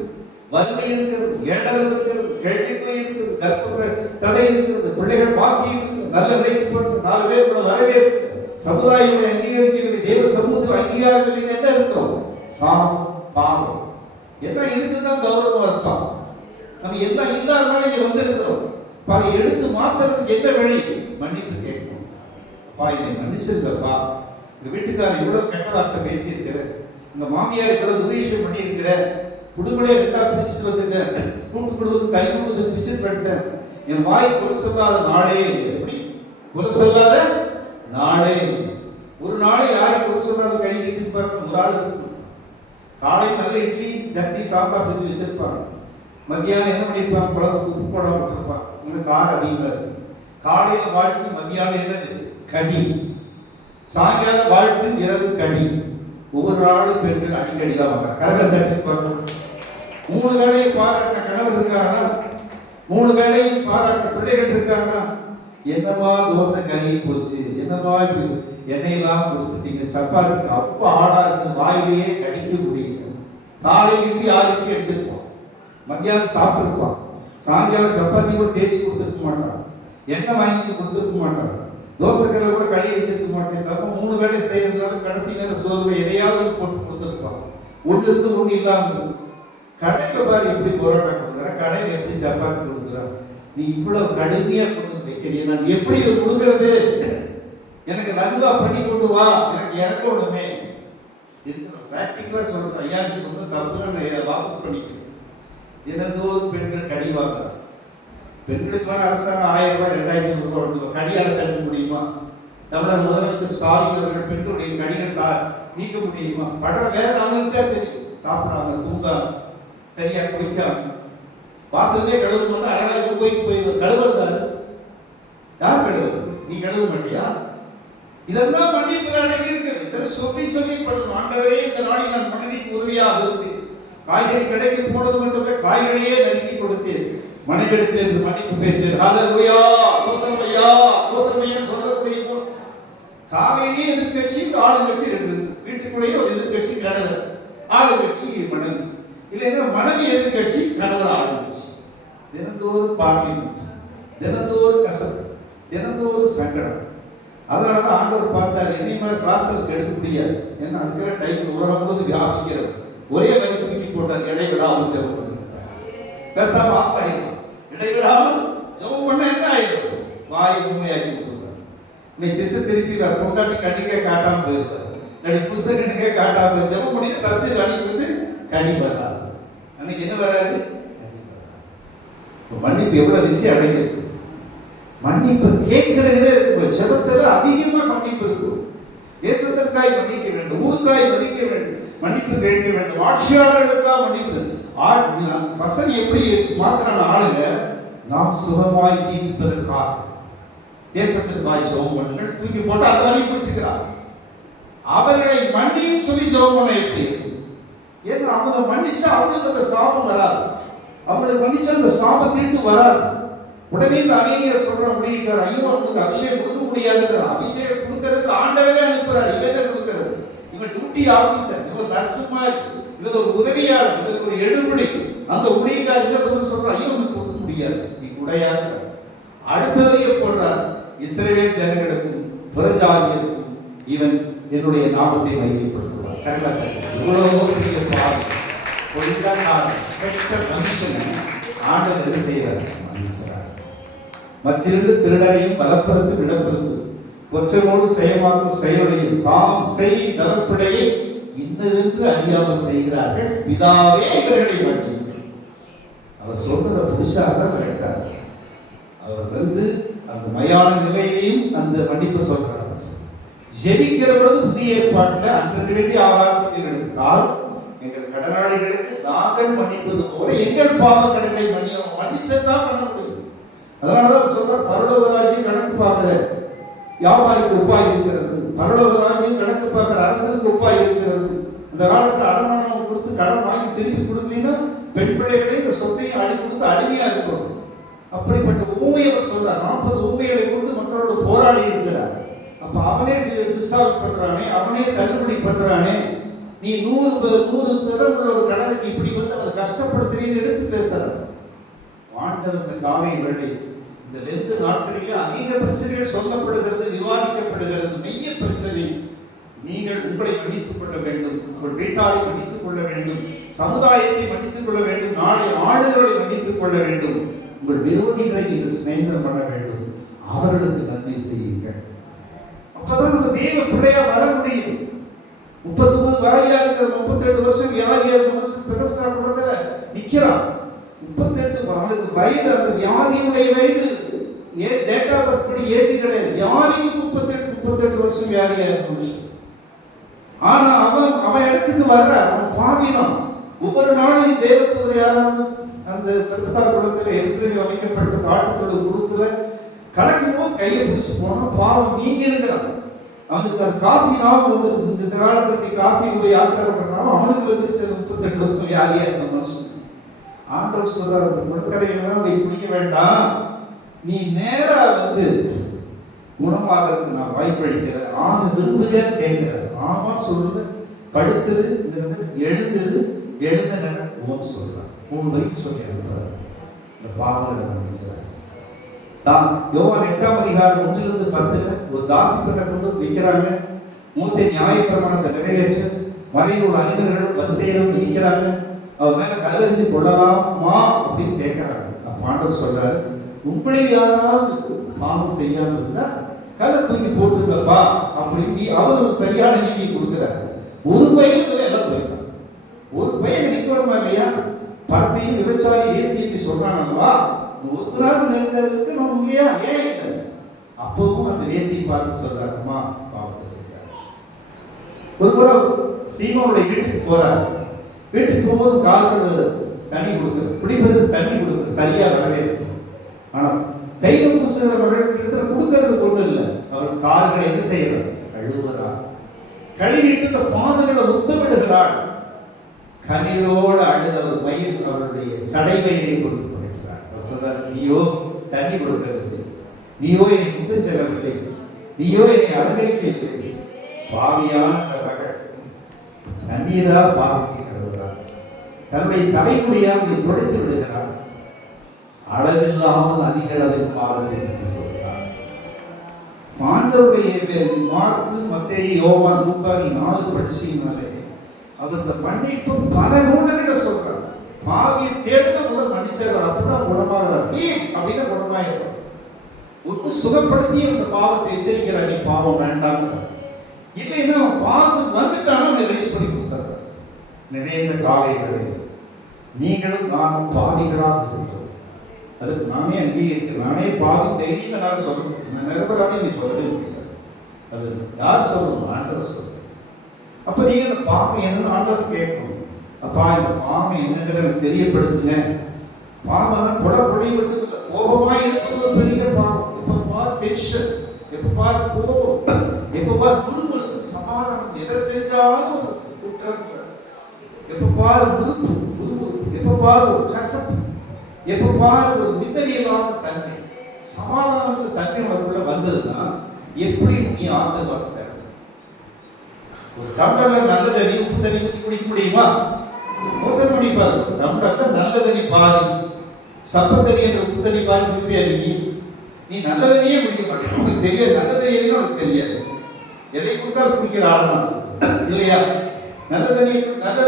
வறுமை இருக்கிறது, ஏழரம் இருக்கிறது, கேள்விக்குறை இருக்கிறது, கற்ப தடை இருக்கிறது, பிள்ளைகள் பாக்கி இருக்கிறது, நல்ல நிலைக்கப்பட்டு 4 பேர் கூட வரவேற்பு, சமுதாயம் அங்கீகரிக்கவில்லை, தேவ சமூகத்தில் அங்கீகாரம் என்ன இருக்கும்? சாபம், பாவம் எல்லாம் இருக்குதான் கௌரவமா இருப்பான். நம்ம எல்லாம் இல்லாதனால இங்க வந்திருக்கிறோம். அதை எடுத்து மாத்துறதுக்கு என்ன வழி? மன்னிப்பு கேட்கணும். அப்பா என்னை மன்னிச்சிருக்கப்பா, இந்த வீட்டுக்காரர் இவ்வளவு கெட்ட வார்த்தை பேசியிருக்கிற, இந்த மாமியார் இவ்வளவு துவேஷம் பண்ணியிருக்கிற, குடும்பங்களே 2ஆ பிடிச்சிட்டு வந்துட்டேன், கூட்டு குடும்பத்துக்கு தனி குடும்பத்துக்கு பிடிச்சிட்டு பண்ணிட்டேன், என் வாய் குறை சொல்லாத நாளே இல்லை. எப்படி குறை சொல்லாத நாளே? ஒரு நாளை யாரும் குறை சொல்லாத கை கட்டி பார்க்க ஒரு ஆள் இருக்கு. காலையில் நல்ல இட்லி சட்னி சாம்பார் செஞ்சு வச்சிருப்பாங்க, மத்தியானம் என்ன பண்ணியிருப்பாங்க? குழம்புக்கு உப்பு போடாம விட்டுருப்பாங்க, உங்களுக்கு காரம் அதிகமாக இருக்கு. காலையில் வாழ்த்து, மத்தியானம் என்னது? கடி. சாயங்காலம் வாழ்த்து, இரவு கடி. ஒவ்வொரு நாளும் பெண்கள் அடிக்கடி தான் வாங்க, கரலை தட்டிருப்பாங்க. 3 வேளையும் பாராட்ட கணவர் இருக்காங்கன்னா, 3 வேளையும் பாராட்ட பிள்ளைகள் இருக்காங்கன்னா, என்னமா தோசை கறி போச்சு, என்னமா இப்படி எண்ணெயெல்லாம் கொடுத்துட்டீங்க, சப்பாத்திக்கு அப்ப ஆடா இருக்குது, வாயிலேயே கடிக்க முடியல. காலையில் இட்லி 6 இட்லி அடிச்சிருப்போம், மத்தியானம் சாப்பிட்டுருப்பான், சாயங்காலம் சப்பாத்தி கூட தேய்ச்சி கொடுத்துருக்க மாட்டான், எண்ணெய் வாங்கி கொடுத்துருக்க மாட்டான், தோசைக்கல்ல கூட கழுவி வச்சிருக்க மாட்டேன். அப்ப 3 வேளை செய்யறதுனால கடைசி நேரம் சோர்வை எதையாவது போட்டு கொடுத்துருப்பான். ஒன்று இருந்து ஒன்று இல்லாம. கடையில் பாரு எப்படி பரோட்டா கொடுக்குற, கடையில் எப்படி சப்பாத்தி கொடுக்குறா, நீ இவ்வளவு கடுமையா கொண்டு வைக்கிறீங்க, நான் எப்படி இதை கொடுக்கறது? எனக்கு நதுவா பண்ணி கொண்டு வா, எனக்கு இறக்கணுமே. பிராக்டிக்கலா சொல்றேன், ஐயா நீ சொன்ன தப்பு, நான் வாபஸ் பண்ணிக்கிறேன். தினந்தோறும் பெண்கள் கடி வாங்குறாங்க. பெண்களுக்கான அரசாங்கம் 1000 ரூபாய் 2000 ரூபாய் கடியால தடுக்க முடியுமா? தமிழக முதலமைச்சர் ஸ்டாலின் அவர்கள் பெண்களுடைய கடிகள் நீக்க முடியுமா? படுற வேற அவங்களுக்கு தான் தெரியும். சாப்பிடாம, தூங்காம, சரியா குடிக்காம, பாத்திரமே கழுவு மாட்டா, அழகாக போய் கழுவுறதாரு யார் கழுவுறது? நீ கழுவ மாட்டியா? இதெல்லாம் மன்னிப்பு அடங்கி இருக்குது. இதெல்லாம் சொல்லி பண்ணணும். ஆண்டவரே இந்த நாளில் நான் மனைவிக்கு உதவியாக இருந்தேன், காய்கறி கடைக்கு போனது மட்டும் காய்கறியே நறுக்கி கொடுத்தேன், மனைவிடத்தில் என்று மன்னிப்பு பெற்றேன். ஹல்லேலூயா, ஸ்தோத்திரம் ஐயா, ஸ்தோத்திரம் ஐயா சொல்லக்கூடிய போல் காலையிலேயே எதிர்கட்சி ஆளுங்கட்சி 2, வீட்டுக்குள்ளேயே ஒரு எதிர்கட்சி கணவர், ஆளுங்கட்சி மனைவி, இல்லைன்னா மனைவி எதிர்கட்சி, கணவர் ஆளுங்கட்சி. தினந்தோறும் பார்லிமெண்ட், தினந்தோறும் கசப்பு, தினந்தோறும் சங்கடம். அதனாலதான் ஆண்டவர் பார்த்தார், என்னை மாதிரி கிளாஸுக்கு எடுக்க முடியாது, ஏன்னா அதுக்கிற டைம் உலகம் போது வியாபிக்கிறது. ஒரே வரி தூக்கி போட்டார், இடைவிடாமல் ஜெபம் பண்ணிட்டார். பேசாம ஆஃப் ஆகிடும். இடைவிடாமல் ஜெபம் பண்ண என்ன ஆயிடும்? வாயை உண்மையாக்கி விட்டுருவார். இன்னைக்கு திசை திருப்பி பொண்டாட்டி கண்ணிக்கே காட்டாம போயிருவார், நடி புருஷ கண்ணிக்கே காட்டாம ஜெபம் பண்ணிட்டு தப்பிச்சு அன்னைக்கு வந்து கடி வராது. அன்னைக்கு என்ன வராது? மன்னிப்பு எவ்வளவு விஷயம் அடைகிறது. மன்னிப்பு கேட்கிறதே இருக்கு. ஜெபத்துல அதிகமா மன்னிப்பு இருக்கும். தேசத்திற்காய் மன்னிக்க வேண்டும், ஊருக்காய் மன்னிக்க வேண்டும், மன்னிப்பு கேட்க வேண்டும், ஆட்சியாளர்களுக்காக மன்னிப்பு. வசதி எப்படி மாத்திரான ஆளுங்க, நாம் சுகமாய் ஜீவிப்பதற்காக தேசத்திற்காய் ஜெபம் பண்ணுங்கள், தூக்கி போட்டு அந்த வழி பிடிச்சுக்கிறார். அவர்களை மன்னியும் சொல்லி ஜெபம் பண்ண எப்படி? ஏன்னா அவங்க மன்னிச்சா அவங்களுக்கு அந்த சாபம் வராது, அவங்களுக்கு மன்னிச்சா அந்த சாபத்திட்டு வராது. உடனே இந்த அனனியார் சொல்ற முடியார், ஐயோ அவங்களுக்கு அபிஷேகம் கொடுக்க முடியாது. அபிஷேகம் கொடுக்கறதுக்கு ஆண்டவரே அனுப்புறாரு, இவன் கொடுக்கறது. இவன் டியூட்டி ஆபீசர், இவன் நர்ஸ் மாதிரி, இவன் ஒரு உதவியாளர், இவன் ஒரு எடுபடி. அந்த ஊழியக்காரர் என்ன பதில் சொல்றார்? ஐயோ உனக்கு கொடுக்க முடியாது, நீ உடையாக. அடுத்ததையே போடுறார், இஸ்ரவேல் ஜனங்களுக்கும் புறஜாதியருக்கும் இவன் என்னுடைய நாமத்தை மையப்படுத்துவார். கண்டத்தை இவ்வளவு பெரிய பாவம் பெற்ற மனுஷனை ஆண்டவர் என்ன செய்கிறார்? மன்னிக்கிறார். மற்றிரண்டு திருடரையும் பலப்படுத்தும் இடப்படுத்தும் கொற்றமோடு செயமாக்கும் செயலுடையும் தாம் செய் தரப்பிடையே இன்னதென்று அறியாமல் செய்கிறார்கள், பிதாவே இவர்களை மன்னியும். அவர் சொல்றதை புதுசாக கேட்டார். அவர் அந்த மயான நிலையிலையும் அந்த மன்னிப்பு சொல்றார். ஜெபிக்கிற பொழுது புதிய ஏற்பாட்டில் அன்றைக்கு வேண்டிய ஆகாரத்தை எடுத்தால் எங்கள் கடனாளிகளுக்கு நாங்கள் மன்னிப்பது போல எங்கள் பாவ கடனை மன்னிச்சதான் பண்ண முடியும். அதனாலதான் சொல்ற பரலோக ராஜ்யம் கணக்கு பார்க்கிற வியாபாரிக்கு ஒப்பாய் இருக்கிறது, பரலோக ராஜ்யம் கணக்கு பார்க்கிற அரசனுக்கு ஒப்பாய் இருக்கிறது. இந்த காலத்துல அடமானம் கொடுத்து கடன் வாங்கி திருப்பி கொடுக்கலன்னா பெண் பிள்ளைகளே இந்த சொத்தையும் அடி கொடுத்து அடிமையா இருக்கிறோம். அப்படிப்பட்ட ஊமையை சொல்ற 40 ஊமைகளை கொண்டு மக்களோட போராடி இருக்கிறார். அப்ப அவனே டிஸ்சால்வ் பண்றானே, அவனே தள்ளுபடி பண்றானே, நீ 100% உள்ள ஒரு கடனுக்கு இப்படி வந்து அவனை கஷ்டப்படுத்துறீன்னு எடுத்து பேசுறாரு. ஆண்டவர் இந்த காலை வேளை இந்த லெந்து நாட்களில் அநேக பிரச்சனைகள் சொல்லப்படுகிறது, விவாதிக்கப்படுகிறது. மெய்ய பிரச்சனை. நீங்கள் உங்களை மன்னித்துக் கொள்ள வேண்டும், உங்கள் வீட்டாரை மன்னித்துக் கொள்ள வேண்டும், சமுதாயத்தை மன்னித்துக் கொள்ள வேண்டும், நாளை ஆளுகளை மன்னித்துக் கொள்ள வேண்டும், உங்கள் விரோதிகளை நீங்கள் சிநேகிதம் பண்ண வேண்டும், அவர்களுக்கு நன்மை செய்யுங்கள். அப்பதான் நம்ம தேவ பிள்ளையா வர முடியும். 39 வரையா இருக்கிற 38 வருஷம் வியாதியா இருக்க மனுஷன் பிரதஸ்தா குளத்துல நிக்கிறான். 38 வயது, அந்த வியாதியுடைய வயது டேட்டா பர்த் படி ஏஜ் கிடையாது. வியாதிக்கு 38 வருஷம் வியாதியா இருக்க மனுஷன். ஆனா அவன் இடத்துக்கு வர்ற அவன் பாவினான். ஒவ்வொரு நாளும் தேவதூதர் யாராவது அந்த பிரதஸ்தா குளத்துல எஸ்ரேல் அமைக்கப்பட்ட காட்டுத்தோடு கொடுத்துல கலக்கும் போது கையை பிடிச்சு போனா பாவம் நீங்கி இருக்கிறான். அவனுக்கு அது காசி ஞாபகம் வந்து இந்த காலத்துல காசி போய் யாத்திரை பண்றாலும் அவனுக்கு வந்து 38 வருஷம் வியாதியா இருக்க மனுஷன். ஆண்டவர் சொல்றாரு, குடக்கரையெல்லாம் போய் குடிக்க வேண்டாம், நீ நேரா வந்து குணமாகிறதுக்கு நான் வாய்ப்பளிக்கிறேன், ஆண் விரும்புகிறேன்னு கேட்கிறேன். ஆமா சொல்லுங்க, படுத்துரு, எழுந்துரு, எழுந்த நடக்கும் சொல்றான். 3 வரைக்கும் சொல்லி அனுப்புறாரு. இந்த பாவங்களை மன்னிக்கிறார். தான் யோவான் 8ஆம் அதிகாரம் 1-10 ஒரு தாசி பெண்ணை கொண்டு வைக்கிறாங்க. மோசே நியாயப்பிரமாணத்தை நிறைவேற்ற மறைநூல் அறிஞர்களும் பரிசேயரும் இருக்கிறாங்க. அவர் மேல கல்லறிஞ்சு கொள்ளலாமா அப்படின்னு கேட்கிறாங்க. ஆண்டவர் சொல்றாரு, உங்களில் யாராவது பாவம் செய்யாமல் இருந்தா கல்லை தூக்கி போட்டுருக்கப்பா அப்படின்னு அவரும் சரியான நீதியை கொடுக்கிறார். ஒரு பையன் எல்லாம் போயிருக்காங்க. ஒரு பையன் நிக்கணுமா இல்லையா? பணத்தையும் விபச்சாரி ஏசிட்டு சொல்றானல்வா, ஒரு நாள் நினைந்தவர்களுக்கு நம்ம இல்லையா ஏன்? அப்பவும் அந்த வேசியை பார்த்து சொல்றாருமா பாவத்தை செய்யறாரு. ஒரு முறை சீமாவுடைய வீட்டுக்கு போறாரு. வீட்டுக்கு போகும்போது கால்கள் தண்ணி கொடுக்குறது, குடிப்பதற்கு தண்ணி கொடுக்குறது சரியா வரவே இருக்கு. ஆனா தைலம் பூசுகிறவர்கள் கொடுக்கறது கொண்டு இல்லை, அவர் கால்களை என்ன செய்யறார்? கழுவுறார். கழுவிட்டு இந்த பாதங்களை முத்தமிடுகிறார். கண்ணீரோடு அழுத ஒரு மயில் அவருடைய சடைமயிரை கொடுத்து கொடுக்கிறார். அவர் சொல்றார், நீயோ தண்ணி கொடுக்கவில்லை, நீயோ என்னை முத்தம் செல்லவில்லை, நீயோ என்னை அலங்கரிக்கவில்லை. பாவியான அந்த மகள் தண்ணீரா பாவத்தை கழுவுகிறார். தன்னுடைய தலைமுடியால் இதை துடைத்து விடுகிறார். அளவில்லாமல் அதிக அளவில் பாவத்தை கொடுக்கிறார். ஆண்டவருடைய மார்க்கு, மத்தேயு, யோவான், லூக்கா 4 படிச்சீங்கனாலே அது இந்த மன்னிப்பு பல நூல்களை சொல்றார். பாவியை தேடுன முதல் மன்னிச்சார், அப்பதான் குணமாகிறார். அப்படின்னா குணமாயிரும். ஒன்று சுகப்படுத்தி அந்த பாவத்தை எச்சரிக்கிறார், நீ பாவம் வேண்டாம். இல்லைன்னா பார்த்து வந்துட்டானா ரிலீஸ் பண்ணி கொடுத்தார். நிறைந்த காலைகளில் நீங்களும் நானும் பாவிகளாக இருக்கிறோம். அதுக்கு நானே அங்கீகரிக்கிறேன். நானே பாவி தைரியம் என்னால் சொல்லணும். நான் நிரபராதி நீ சொல்லவே முடியாது. அது யார் சொல்லணும்? ஆண்டவர் சொல்லணும். அப்ப நீங்க இந்த பாவம் என்னன்னு ஆண்டவர் கேட்கணும். அப்பா இந்த பாவம் என்னங்கிற எனக்கு தெரியப்படுத்துங்க. பாவம் கொலை பொழிவிட்டு இல்லை, கோபமா இருப்பது ஒரு பெரிய பாவம். எப்ப பார் டென்ஷன், எப்ப பார் கோபம், எப்ப பார் முறுமுறுப்பு, சமாதானம், எதை செஞ்சாலும் குற்றம், எப்ப பார் முறுப்பு, எப்ப பார் ஒரு கசப்பு, எப்ப பார் ஒரு நிம்மதியில்லாத தன்மை, சமாதானத்து தன்மை அவருக்குள்ள வந்ததுன்னா எப்படி நீ ஆசீர்வாதம்? ஒரு டம்ளர்ல நல்ல தண்ணி உப்பு தண்ணி ஊற்றி குடிக்க முடியுமா? மோசம் பண்ணிப்பாரு. நம்மள நல்ல தண்ணி பாதி, சப்ப தண்ணி என்ற உப்பு தண்ணி பாதி குடிப்பியா நீ நல்ல தண்ணியே குடிக்க மாட்டேன். உனக்கு தெரியாது நல்ல தண்ணி எதுன்னு உனக்கு தெரியாது. எதை கொடுத்தாலும் குடிக்கிற ஆளுநர் இல்லையா? நல்ல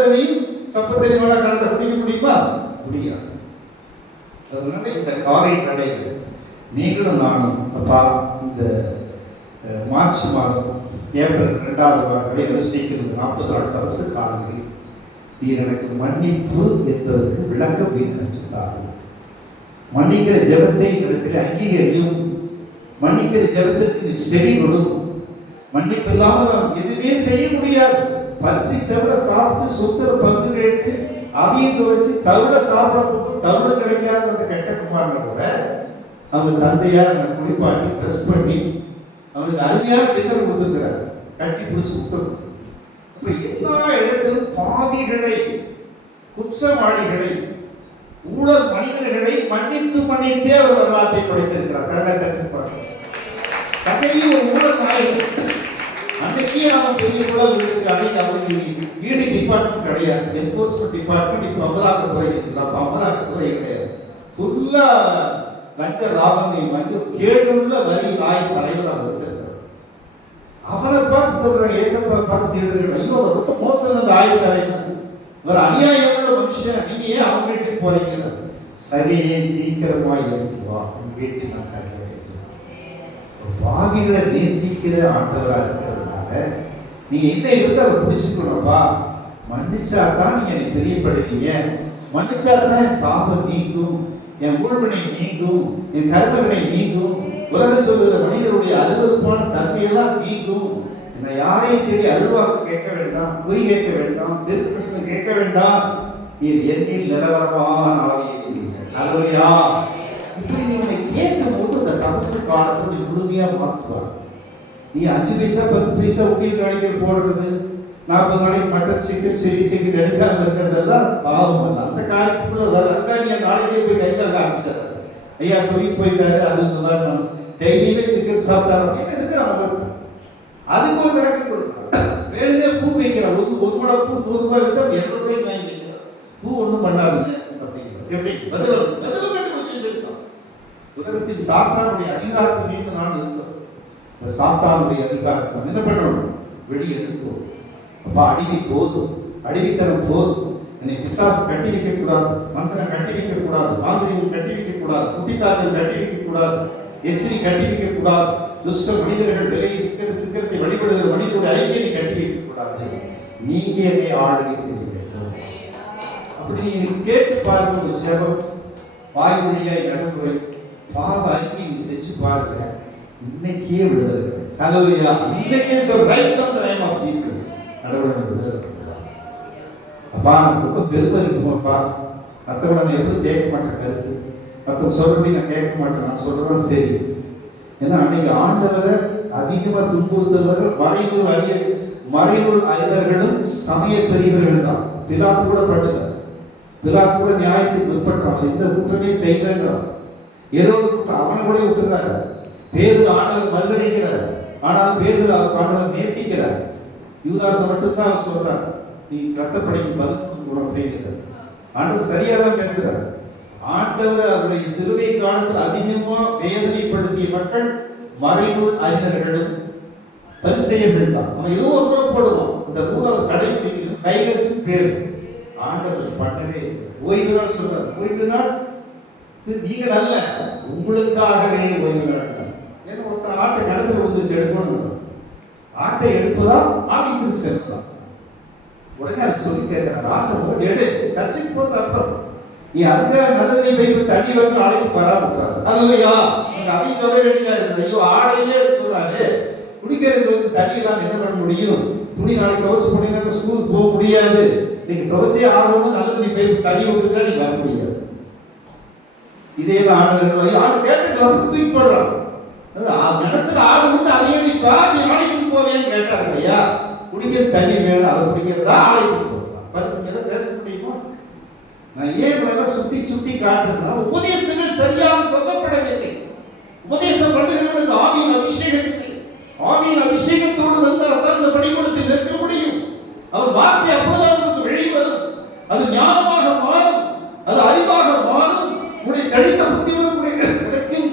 தண்ணியும் சப்ப தண்ணி வேணா கலந்த குடிக்க முடியுமா? முடியாது. அதனால இந்த காலை நடையில் நீங்களும் நானும் அப்பா இந்த மார்ச் மாதம் ஏப்ரல் 2வது வாரங்களை வசிக்கிறது 40 நாள் அரசு காலங்களில் நீர் எனக்கு மன்னிப்பு என்பதற்கு விளக்கம் நீ கற்றுத்தாரும். மன்னிக்கிற ஜெபத்தை இடத்தில் அங்கீகரியும். மன்னிக்கிற ஜெபத்திற்கு நீ செவி கொடும். மன்னிப்பு இல்லாமல் நாம் எதுவுமே செய்ய முடியாது. பற்றி தவிர சாப்பிட்டு சுத்தர பங்கு கேட்டு அதையும் துவைச்சு தவிர சாப்பிட போட்டு தவிர கிடைக்காத அந்த கெட்ட குமாரனை கூட அவங்க தந்தையார் குளிப்பாட்டி ட்ரெஸ் பண்ணி அவனுக்கு அருமையான டின்னர் கொடுத்துருக்கிறார். கட்டி பிடிச்சி உத்தரவு. அப்ப எல்லா இடத்திலும் பாவிகளை, குற்றவாளிகளை, ஊழல் மனிதர்களை மன்னித்தே அவர் வரலாற்றை படைத்திருக்கிறார். கரண்டை தட்டிருப்பார். சகையும் ஒரு ஊழல் நாயகன். அன்னைக்கே நம்ம பெரிய ஊழல் இருக்கு. அன்னைக்கு அவருக்கு வீடு டிபார்ட்மெண்ட் கிடையாது, என்ஃபோர்ஸ்மெண்ட் டிபார்ட்மெண்ட். இப்போ அமலாக்கத்துறை இருக்குல்ல, அமலாக்கத்துறை கிடையாது. ஃபுல்லா லஞ்ச லாபங்கள் வந்து கேடுள்ள வரி ஆய தலைவர் அவர் இருந்திருக்கிறார். அவனை பார்த்து சொல்றாங்க, ஏசப்பா பார்த்து சீடர்கள், ஐயோ அவர் ரொம்ப மோசம் அந்த ஆய தலைவர், ஒரு அநியாயமுள்ள மனுஷன், நீங்க ஏன் அவங்க வீட்டுக்கு போறீங்க? சரியே சீக்கிரமாய் எடுத்து வா, உன் வீட்டில் நான் தங்க வேண்டும். பாவிகளை நேசிக்கிற ஆண்டவராக இருக்கிறதுனால நீங்க என்ன விட்டு அவர் பிடிச்சுக்கணும்ப்பா. மன்னிச்சா தான் நீங்க எனக்கு பிரியப்படுவீங்க. மன்னிச்சா தான் என் சாபம் நீங்கும், என் ஊழ்வினை நீங்கும், என் கர்மவினை நீங்கும், உலகம் சொல்லுகிற மனிதனுடைய அருவருப்பான தன்மையெல்லாம் நீங்கும். என்னை யாரையும் தேடி அருள்வாக்கு கேட்க வேண்டாம், பொய் கேட்க வேண்டாம், திருக்கிருஷ்ணன் கேட்க வேண்டாம். இது என்னில் நிலவரமான ஆவியை அல்லையா? இப்படி நீ உன்னை கேட்கும் போது அந்த தபசு காலத்தை நீ முழுமையா மாற்றுவார். நீ 5 பைசா 10 பைசா உண்டியல் காணிக்கல் போடுறது, 40 நாளைக்கு மட்டன் சிக்கன் சிக்கன் எடுக்காம இருக்கிறதெல்லாம் பாவம் அல்ல. அந்த காரியத்துக்குள்ள வர அதுதான் நீ நாளைக்கே போய் கையில் ஆரம்பிச்சாரு. ஐயா சொல்லி போயிட்டாரு, அது இந்த மாதிரி நம்ம டெய்லியுமே சிக்கன் சாப்பிட்டாரு அப்படின்னு இருக்கிறான். அதுக்கு ஒரு விளக்கம் கொடுத்தான். வேலையிலே பூ வைக்கிறான். ஒரு கூட பூ 100 ரூபாய் வித்தா 200 ரூபாய்க்கு வாங்கி வைக்கிறான். பூ ஒன்றும் பண்ணாதுங்க அப்படிங்கிற எப்படி பதில் உலகத்தில் சாத்தானுடைய அதிகாரத்தை மீண்டும் நான் இருக்கோம். இந்த சாத்தானுடைய அதிகாரத்தை என்ன பண்ணணும்? வெளியெடுக்கும். அப்பா அடிமை போதும், அடிமைத்தனம் போதும். என்னை பிசாசு கட்டி வைக்க கூடாது, மந்திரம் கட்டி வைக்க கூடாது, மாந்திரிகம் கட்டி வைக்க கூடாது, குட்டிக்காசல் கட்டி வைக்க கூடாது, எச்சிரி கட்டி வைக்க கூடாது, துஷ்ட மனிதர்கள் விலையை சிக்கரத்தை வழிபடுகிற மனிதனுடைய ஐக்கியத்தை கட்டி வைக்க கூடாது. நீங்க என்னை ஆளுகை செய்ய வேண்டும். அப்படி நீங்க கேட்டு பாருங்க. ஒரு ஜெபம் வாய் மொழியாய் நடைமுறை பாவ ஐக்கியம் நீ செஞ்சு பாருங்க. இன்னைக்கே விடுதலை. ஹல்லேலூயா. இன்னைக்கே சொல் right from the name of Jesus. கடவுளை விடுதலை. அப்பா ரொம்ப பெருமை இருக்குமாப்பா. மற்றவங்க எப்படி கேட்க மாட்டேன் கருத்து, மற்றவங்க சொல்றபடி நான் கேட்க மாட்டேன், நான் சொல்றேன் சரி. ஏன்னா அன்னைக்கு ஆண்டவரை அதிகமாக துன்புறுத்தவர்கள் மறைநூல் அறிஞர்களும் சமய பெரியவர்கள் தான். பிலாத்து கூட பண்ணல. பிலாத்து கூட நியாயத்துக்கு முற்பட்டான். எந்த குற்றமே செய்யலன்றான். ஏரோது குற்றம் அவனை கூட விட்டுறாரு. பேதுரு ஆண்டவர் மறுதளிக்கிறார். ஆனால் பேதுரு ஆண்டவர் நேசிக்கிறார். யூதாசை மட்டும்தான் அவர் சொல்றார், நீ ரத்தப்படைக்கு பதில் அப்படிங்கிறார். ஆண்டவர் சரியா தான் பேசுறார். ஆண்டவர் அவருடைய சிலுவை காலத்தில் அதிகமா வேதனைப்படுத்திய மக்கள் மறைநூல் அறிஞர்களும் பரிசேயர்கள் தான். அவன் ஏதோ ஒரு முறை போடுவான், அந்த நூலை அவர் கடைபிடிக்கணும். கைவசம் பேர் ஆண்டவர் பண்ணவே ஓய்வு நாள் சொல்றார். ஓய்வு நாள் நீங்கள் அல்ல, உங்களுக்காகவே ஓய்வு நாள். ஏன்னா ஒருத்தர் ஆட்டை கடத்துல விழுந்து எடுக்கணும். ஆட்டை எடுப்பதா ஆவிக்கு சேர்க்கலாம். உடனே அதை சொல்லி கேட்கிறார், ஆட்டை போது எடு, சர்ச்சைக்கு போறது அப்புறம் நீ அதுக்காக நல்லதனை போய் தண்ணி வந்து ஆலைக்கு பராமரிக்கிறாரு. அதுலையா நீங்க அதையும் சொல்ல வேண்டியதா இருக்குது. ஐயோ ஆலையே எடுத்து சொல்றாரு. குடிக்கிறது வந்து தண்ணி எல்லாம் என்ன பண்ண முடியும்? துணி நாளைக்கு துவைச்சு போனீங்கன்னா ஸ்கூலுக்கு போக முடியாது. நீங்க துவைச்சே ஆகணும், நல்லது நீ போய் தண்ணி விட்டுதான் நீ வர முடியாது. இதே ஆண்டு ஆடு கேட்டு வசதி தூக்கி போடுறான். நிலத்துல ஆடு வந்து அதை எடுப்பா நீ ஆலைக்கு போவேன்னு கேட்டாரு. இல்லையா குடிக்கிறது தண்ணி வேணும், அதை குடிக்கிறதா ஆலைக்கு போகலாம். பேச முடியுமா? நான் ஏன் சுத்தி சுத்தி காட்டுறேன்னா உபதேசங்கள் சரியாக சொல்லப்படவில்லை. உபதேசம் பண்ணுகிறது ஆவியின் அபிஷேகம். ஆவியின் அபிஷேகத்தோடு வந்தால் தான் இந்த பணிக்கூடத்தில் நிற்க முடியும். அவர் வார்த்தை அப்போதான் உங்களுக்கு வெளிவரும். அது கழித்த புத்தியுடைய கிடைக்கும்.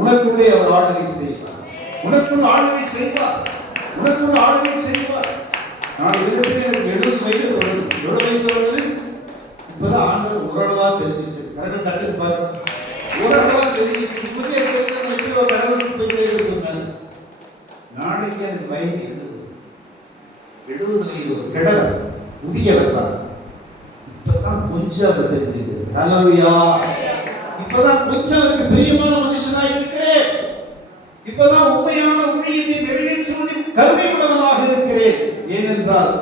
உனக்குள்ளே அவர் ஆளுகை செய்வார், உனக்குள் ஆளுகை செய்வார், உனக்குள் ஆளுகை செய்வார். நான் எனக்கு 70 வயது வருது. 70 வயது வருது. இப்பதான் ஆண்டவர் ஓரளவா தெரிஞ்சிருச்சு. கரெக்டா தட்டு பாருங்க, ஓரளவா தெரிஞ்சிருச்சு. இப்பவே கடவுளுக்கு போய் சேர்ந்து நாளைக்கு எனக்கு வயது 70 வயது ஒரு கிடல புதியவர் தான். இப்பதான் கொஞ்சம் அவர் தெரிஞ்சிருச்சு. ஹல்லேலூயா. இப்பதான் கொஞ்சம் அவருக்கு பிரியமான மனுஷனாக இருக்கிறேன். இப்பதான் உண்மையான ஊழியத்தை நிறைவேற்றுவதில் கருணை உள்ளவனாக இருக்கிறேன். ஏனென்றால்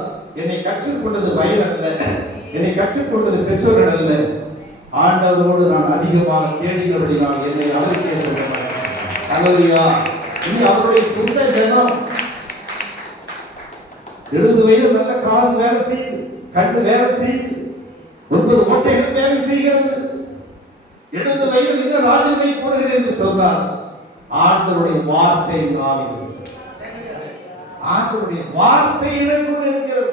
என்னை கற்றுக்கொண்டது வயது அல்ல, என்னை கற்றுக்கொண்டது பெற்றோர்கள் அல்ல, ஆண்டவரோடு நான் அதிகமாக கேள்விப்படி நான் என்னை அவருக்கே சொல்றேன். ஹல்லேலூயா. இனி அவருடைய சொந்த ஜனம். 70 வயது நல்ல காது வேலை செய்யுது, கண்ணு வேலை செய்யுது, 9 ஓட்டைகள் வேலை செய்கிறது. 70 வயது இன்னும் ராஜனை போடுகிறேன் என்று சொன்னார். ஆண்டவருடைய வார்த்தை நாவில், ஆண்டவருடைய வார்த்தை எனக்குள்ள இருக்கிறது.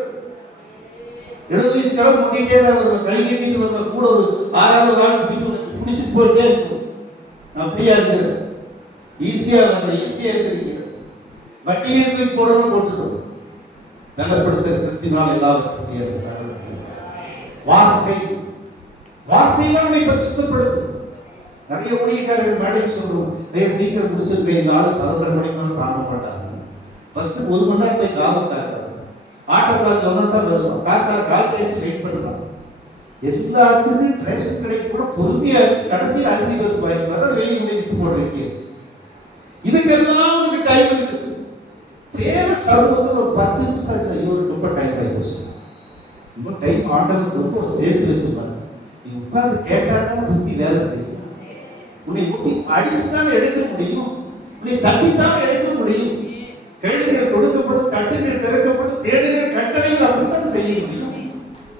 70 வயசு கிளம்ப முட்டிட்டே வருவேன், கை கட்டிட்டு வருவேன், கூட ஒரு 6வது நாள் பிடிச்சிட்டு போயிட்டே இருக்கும். அப்படியா இருக்குது? ஈஸியா இருக்கிறீங்க. வட்டியை தூக்கி போடணும் போட்டுருவோம். பலப்படுத்த கிறிஸ்தினால் எல்லாவற்றையும் செய்ய வார்த்தை, வார்த்தையில நம்மை பரிசுத்தப்படுத்தும். நிறைய ஊழியக்காரர்கள் மேடைக்கு சொல்லுவோம், சீக்கிரம் முடிச்சிருக்கேன், 4 மணி நேரம் தாண்ட மாட்டாங்க. பஸ் 1 மணி நேரம் போய் காவல் காக்காது. ஆட்டோக்காரர் சொன்னா தான் வருவான். கால் டேக்ஸி வெயிட் பண்ணுறாங்க. எல்லாத்துக்கும் ரேஷன் கடைக்கு கூட பொறுமையா இருக்கு. கடைசியில் அரிசி பருப்பு வாங்கி வர வெளியே வித்து போடுற கேஸ். இதுக்கெல்லாம் உங்களுக்கு டைம் இருக்குது. தேவை சர்வத்துக்கு ஒரு 10 நிமிஷம் ஆச்சு. ஐயோ ரொம்ப டைம் ஆகிப்போச்சு. ரொம்ப டைம் ஆண்டவருக்கு ரொம்ப சேர்த்து வச்சுப்பாங்க. நீ உட்கார்ந்து கேட்டாதான் புத்தி வேலை செய்யும். உன்னை ஊட்டி அடிச்சுதான் எடுக்க முடியும், உன்னை தட்டித்தான் எடுக்க முடியும். கேள்விகள் கொடுக்கப்படும், தட்டுகள் திறக்கப்படும், தேடுகள் கட்டளைகள் அப்படித்தான் செய்ய முடியும்.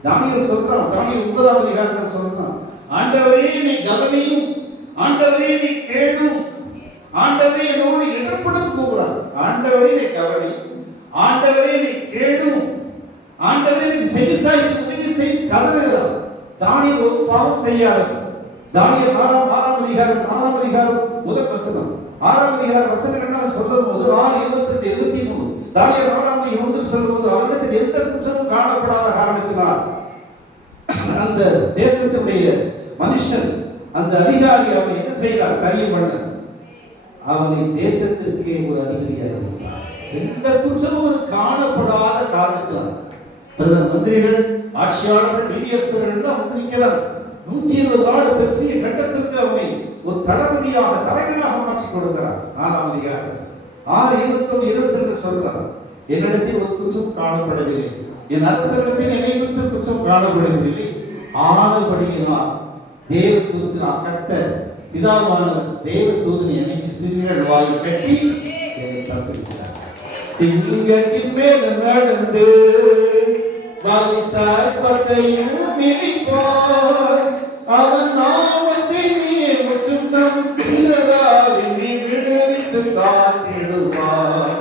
தானியேல் சொல்றான், தானியேல் 9ஆம் அதிகாரத்தில் சொல்றான், ஆண்டவரே நீ கவனியும், ஆண்டவரே நீ கேளும், ஆண்டவரே என்னோடு இடர்படும் கூறார். ஆண்டவரே நீ கவனியும், ஆண்டவரே நீ கேளும், ஆண்டவரே நீ செவிசாய்த்து உதவி செய்து கதறுகிறார். தானியேல் ஒரு பாவம் செய்யாத. தானியேல் 4ஆம் அதிகாரம் முதல் வசனம், 6ஆம் அதிகார வசனங்கள் சொல்லும் போது 6:22-23. தானியேல் 4ஆம் அதிகாரம் சொல்லும் போது அவரிடத்தில் எந்த குற்றமும் காணப்படாத காரணத்தினால் அந்த தேசத்தினுடைய மனுஷன், அந்த அதிகாரி அவனை என்ன செய்கிறார்? கரியம் பண்ண அவனை தேசத்திற்கே ஒரு அதிகாரியாக இருந்தார். எந்த குற்றமும் காணப்படாத காரணத்தினால் பிரதம மந்திரிகள், ஆட்சியாளர்கள், நீதியரசர்கள் எல்லாம் வந்து நிற்கிறார். 120 நாள் பெருசிய கட்டத்திற்கு அவனை ஒரு தளபதியாக, தலைவனாக மாற்றிக் கொடுக்கிறார். 4ஆம் அதிகாரம் 6:21-22 சொல்றார், என்னிடத்தில் ஒரு குற்றம் காணப்படவில்லை, என் அரசரிடத்தில் என்னை குறித்து குற்றம் காணப்படவில்லை, ஆனபடியினால் தேவ தூதன் கர்த்தர் பிதாவானவர் தேவ தூதனை எனக்கு சிங்கங்கள் வாயை கட்டி தப்பிக்கிறார். சிங்கத்தின் மேல் நடந்து சர்ப்பத்தையும் மிதிப்பார், அவன் நாமத்தை நீ முற்றும் நம்பினதால் என்னை விடுவித்து காத்திடுவார்.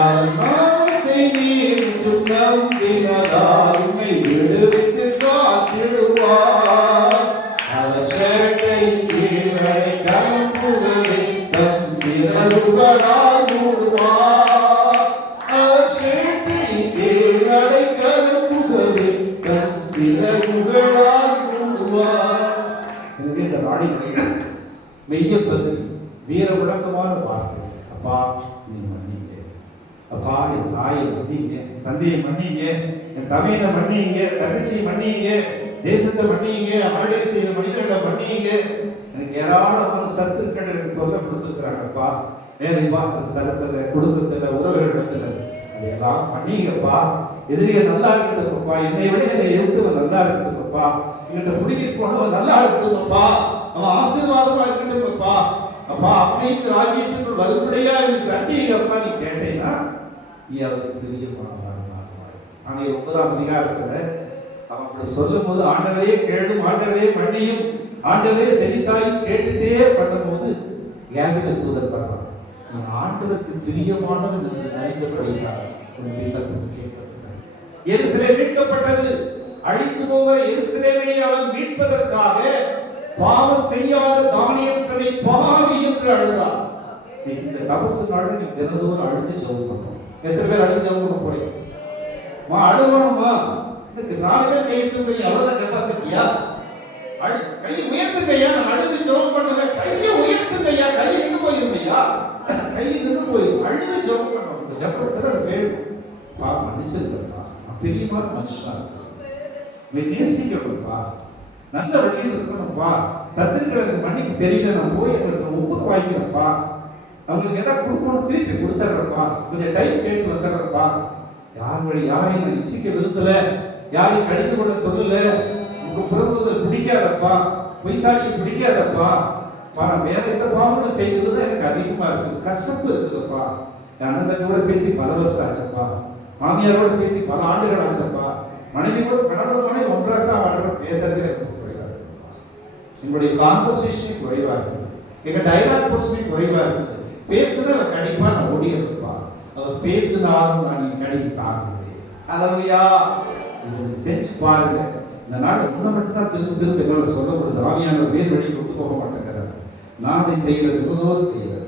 அவன் நாமத்தை நீ முற்றும் நம்பினதால் என்னை விடுவித்து காத்திடுவார். அவர் சேட்டை கீழடை கலப்புகளை தம் சிறகுகளால் மூடுவார். அவர் சேட்டை கீழடை கலப்புகளை தம் சிறகுகளால் மூடுவார். எனவே இந்த நாடினுடைய மெய்யப்பது வீர விளக்கமான வார்த்தை. அப்பா நீ மன்னிங்க, அப்பா என் தாயை மன்னிங்க, தந்தையை மன்னிங்க, என் தமையனை மன்னிங்க, தங்கச்சியை மன்னிங்க, தேசத்தை மன்னிங்க, ஆளுகை செய்த மனிதர்களை மன்னிங்க. எனக்கு ஏராளமான சத்துருக்கள் எனக்கு தொல்லை கொடுத்துருக்குறாங்கப்பா. வேலைப்பா ஸ்தலத்துல, குடும்பத்துல, உறவுகளிடத்துல அதையெல்லாம் மன்னிங்கப்பா. எதிரிகள் நல்லா இருக்கட்டும்ப்பா, என்னை விட என்னை எதிர்த்தவன் நல்லா இருக்கட்டும்ப்பா, என்கிட்ட பிடிக்க போனவன் நல்லா இருக்கட்டும்ப்பா, அவன் ஆசீர்வாதமா இருக்கட்டும்ப்பா. அப்பா அப்படிங்கிற ராஜ்யத்துக்குள் வரும்படியா நீ சண்டிங்கப்பா நீ கேட்டீங்கன்னா நீ அவருக்கு பிரியமானவன். 9ஆம் அதிகாரத்துல அவன் அப்படி சொல்லும் போது ஆண்டவரே கேளும், ஆண்டவரே மன்னியும், ஆண்டவரே செவிசாயும் கேட்டுட்டே பண்ணும்போது கேபிரியல் தூதன் வர்றான். நீ ஆண்டவருக்கு பிரியமானவன் என்று நினைத்தபடியால் உன் விண்ணப்பம் கேட்கப்பட்டது. எருசலேம் மீட்கப்பட்டது. அழிந்து போகிற எருசலேமை அவன் மீட்பதற்காக பாவம் செய்யாத தானியங்களை பாவி என்று அழுதார். இந்த தபசு நாள் நீ தினந்தோறும் அழுது ஜெபம் பண்ணணும். எத்தனை பேர் அழுது ஜெபம் பண்ண போறீங்க? அழுகணுமா? இதுக்கு 4 பேர் கை தூக்கி அவ்வளவுதான் கெப்பாசிட்டியா? கையை உயர்த்துங்கய்யா, நான் அழுது ஜெபம் பண்ணுவேன். கையை உயர்த்துங்கய்யா, கை நின்று போயிருமையா, கை நின்று போயிடும். அழுது ஜெபம் பண்ணணும். இந்த ஜெபத்துல வேணும். மன்னிச்சிருக்கா, பிரியமான மனுஷனா நீ நேசிக்கணும்பா, நல்ல வழியில் இருக்கணும்பா. சத்துருக்களுக்கு மன்னிக்க தெரியல, நான் போய் எங்களுக்கு ஒப்புக்கு வாங்கிக்கிறப்பா, அவங்களுக்கு எதாவது கொடுக்கணும் திருப்பி கொடுத்துட்றப்பா, கொஞ்சம் டைம் கேட்டு வந்துடுறப்பா. யார் வழி யாரையும் நான் இச்சிக்க விரும்பல, யாரையும் கடிந்து கொள்ள சொல்லல, உங்க புறம்புதல் பிடிக்காதப்பா, பொய்சாட்சி பிடிக்காதப்பா, வேற எந்த பாவங்களும் செய்ததுதான் எனக்கு அதிகமா இருக்குது, கசப்பு இருக்குதுப்பா. என் அண்ணன் கூட பேசி பல வருஷம் ஆச்சப்பா, மாமியாரோட பேசி பல ஆண்டுகள் ஆச்சப்பா, மனைவி கூட கணவன் ஒன்றாக தான் வாழ்ற, பேசுறதே எனக்கு குறைவா இருக்கு, எங்களுடைய கான்வர்சேஷனே குறைவா இருக்குது, எங்க டைலாக் போர்ஷனே குறைவா இருக்குது. பேசுனா கண்டிப்பா நான் ஓடியிருப்பா, அவர் பேசினாலும் நான் கடிக்கு தாக்குவேன். அல்லையா, இது செஞ்சு பாருங்க. இந்த நாள் முன்ன மட்டும் தான் திரும்ப திரும்ப என்னால சொல்லப்படுது. ஆவியானவர் வேறு வழிக்கு விட்டு போக மாட்டேங்கிறார். நான் அதை செய்கிறது தினந்தோறும் செய்கிறது,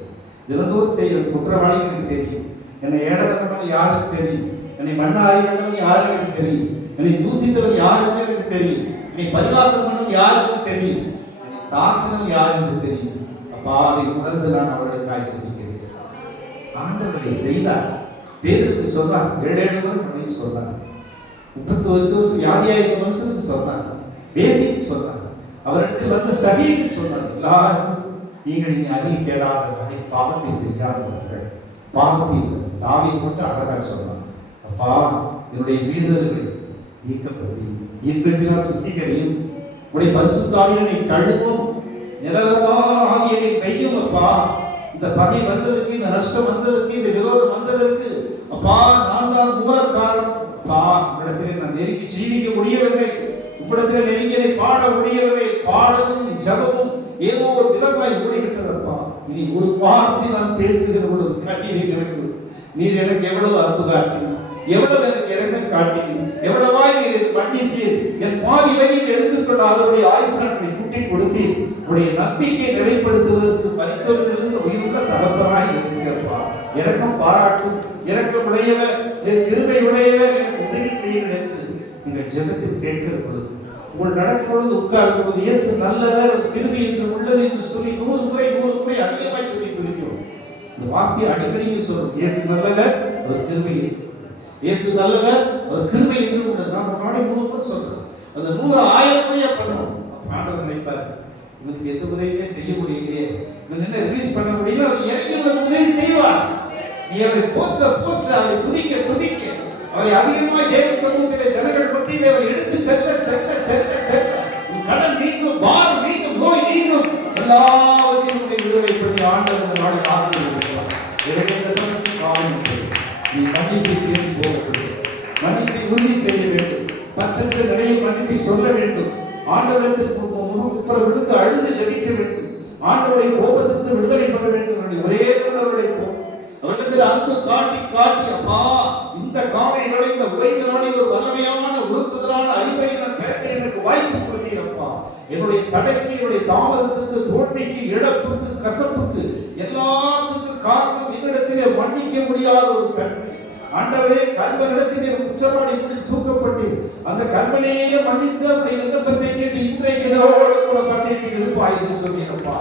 தினந்தோறும் செய்கிறது. குற்றவாளி எனக்கு தெரியும், என்னை ஏடகணும் யாருக்கு தெரியும், என்னை மண்ணாரிகணும் யாருக்கு எனக்கு தெரியும், என்னை தூசித்தவன் யாருக்கு எனக்கு தெரியும், என்னை பரிகாசம் பண்ணும் யாருக்கு தெரியும், என்னை தாக்கினும் யாருக்கு தெரியும். அப்பா, அதை உணர்ந்து நான் அவர்களுக்காய் சொல்லிக்கிறேன். ஆண்டவரை செய்தார். பேருக்கு சொன்னார், 7 முறை பண்ணி சொன்னார். 31 வருஷம் வியாதியாயிருந்த மனுஷனுக்கு சொன்னார், பேசிக்கு சொன்னார், அவரிடத்தில் வந்து சகிக்கு சொன்னார். எல்லாருக்கும் நீங்கள் இனி அதிக கேடாத வகை பாவத்தை செய்யாதவர்கள், பாவத்தை தாவி போட்டு அழகா சொன்னார். அப்பா, என்னுடைய மீறல்களை நீக்கப்படி ஈஸ்வரனா சுத்திகரியும், உடைய பரிசுத்தாவியை கழுவும், நிலவரமான ஆகியவை பெய்யும். அப்பா, இந்த பகை வந்ததுக்கு, இந்த நஷ்டம் வந்ததுக்கு, இந்த விரோதம் வந்ததற்கு அப்பா நான் தான் மூலக்காரன். அப்பா, உங்களிடத்தில் நான் நெருங்கி ஜீவிக்க முடியவில்லை, உங்களிடத்தில் நெருங்கியதை பாட முடியவில்லை. பாடவும் ஜபமும் ஏதோ ஒரு விதமாய் ஓடிவிட்டதப்பா. இனி ஒரு வார்த்தை நான் பேசுகிற பொழுது கண்ணீரை நடக்குது. நீர் எனக்கு எவ்வளவு அன்பு காட்டினீர், எவ்வளவு எனக்கு இறக்கம் காட்டினீர், எவ்வளவாய் நீர் மன்னித்தீர், என் பாதி வகையில் எடுத்துக்கொண்ட அதனுடைய ஆயுசு நாட்களை கூட்டி கொடுத்தீர். உடைய நம்பிக்கையை நிலைப்படுத்துவதற்கு மரித்தவர்களிலிருந்து உயிருள்ள தகப்பனாய் இருக்கிறப்பா. இறக்கம் பாராட்டும், இறக்கம் உடையவர், என் கிருபை உடையவர், எனக்கு உதவி செய்யுங்கள் என்று நீங்கள் ஜெபத்தில் கேட்கிற பொழுது, உங்கள் நடக்கும் பொழுது உட்காரும் பொழுது இயேசு நல்லவர், கிருபை என்று உள்ளது என்று சொல்லி 100 முறை அதிகமாய் சொல்லி துதிக்கிறோம். இந்த வார்த்தையை அடிக்கடி சொல்றோம். இயேசு நல்லவர், அவர் கிருபை என்று, இயேசு நல்லவர், அவர் கிருபை என்று உள்ளது. நான் ஒரு நாளை 100 முறை சொல்றோம். அந்த 100 1000 முறையா பண்ணணும். ஆண்டவர் நினைப்பார், இவனுக்கு எந்த உதவியுமே செய்ய முடியலையே, இவன் என்ன ரிலீஸ் பண்ண முடியல, அவர் இறங்கி உனக்கு உதவி செய்வார். நீ அவரை போற்ற போற்ற, அவரை துதிக்க துதிக்க, அவரை அதிகமாக தேவ சமூகத்திலே ஜனங்கள் மத்தியிலே அவர் எடுத்து செல்ல செல்ல செல்ல செல்ல உன் கடன் நீங்கும், பாரம் நீங்கும், நோய் நீங்கும், எல்லாவற்றையும் உன்னை விடுதலை பண்ணி ஆண்டவர் இந்த நாளை ஆசீர்வதிப்பார். நீ மன்னிப்பை தேடி போக வேண்டும், மன்னிப்பை உறுதி செய்ய வேண்டும், மற்ற நிலையை மன்னிப்பை சொல்ல வேண்டும், ஆண்டவரத்திற்கு முகப்புற விழுந்து அழுது ஜெபிக்க வேண்டும், ஆண்டவருடைய கோபத்திற்கு விடுதலை பண்ண வேண்டும். ஒரே அவருடைய கோபம், அவரிடத்தில் அன்பு காட்டி காட்டி, அப்பா இந்த காலையோட இந்த உரையினாலே ஒரு வல்லமையான உறுத்துதலான அறிவை நான் பெற எனக்கு வாய்ப்பு கொடுத்தீரப்பா. என்னுடைய தடைக்கு, என்னுடைய தாமதத்துக்கு, தோல்விக்கு, இழப்புக்கு, கசப்புக்கு எல்லாத்துக்கும் காரணம் என்னிடத்திலே மன்னிக்க முடியாத ஒரு தன்மை. ஆண்டவரே, கர்மனிடத்திலே குற்றவாளி தூக்கப்பட்டு அந்த கர்மனையே மன்னித்து அப்படி விண்ணப்பத்தை கேட்டு இன்றைக்கு என்னோடு கூட பரதேசில் இருப்பாய் என்று சொன்னீரப்பா.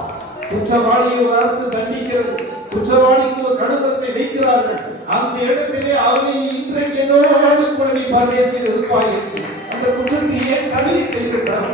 குற்றவாளியை ஒரு அரசு தண்டிக்கிறது, குற்றவாளிக்கு ஒரு கடுதத்தை வைக்கிறார்கள். அந்த இடத்திலே அவனை இன்றைக்கு என்னோடு கூட நீ பரதேசில் இருப்பாய் என்று அந்த குற்றத்தை ஏன் தகுதி செய்திருக்கிறார்.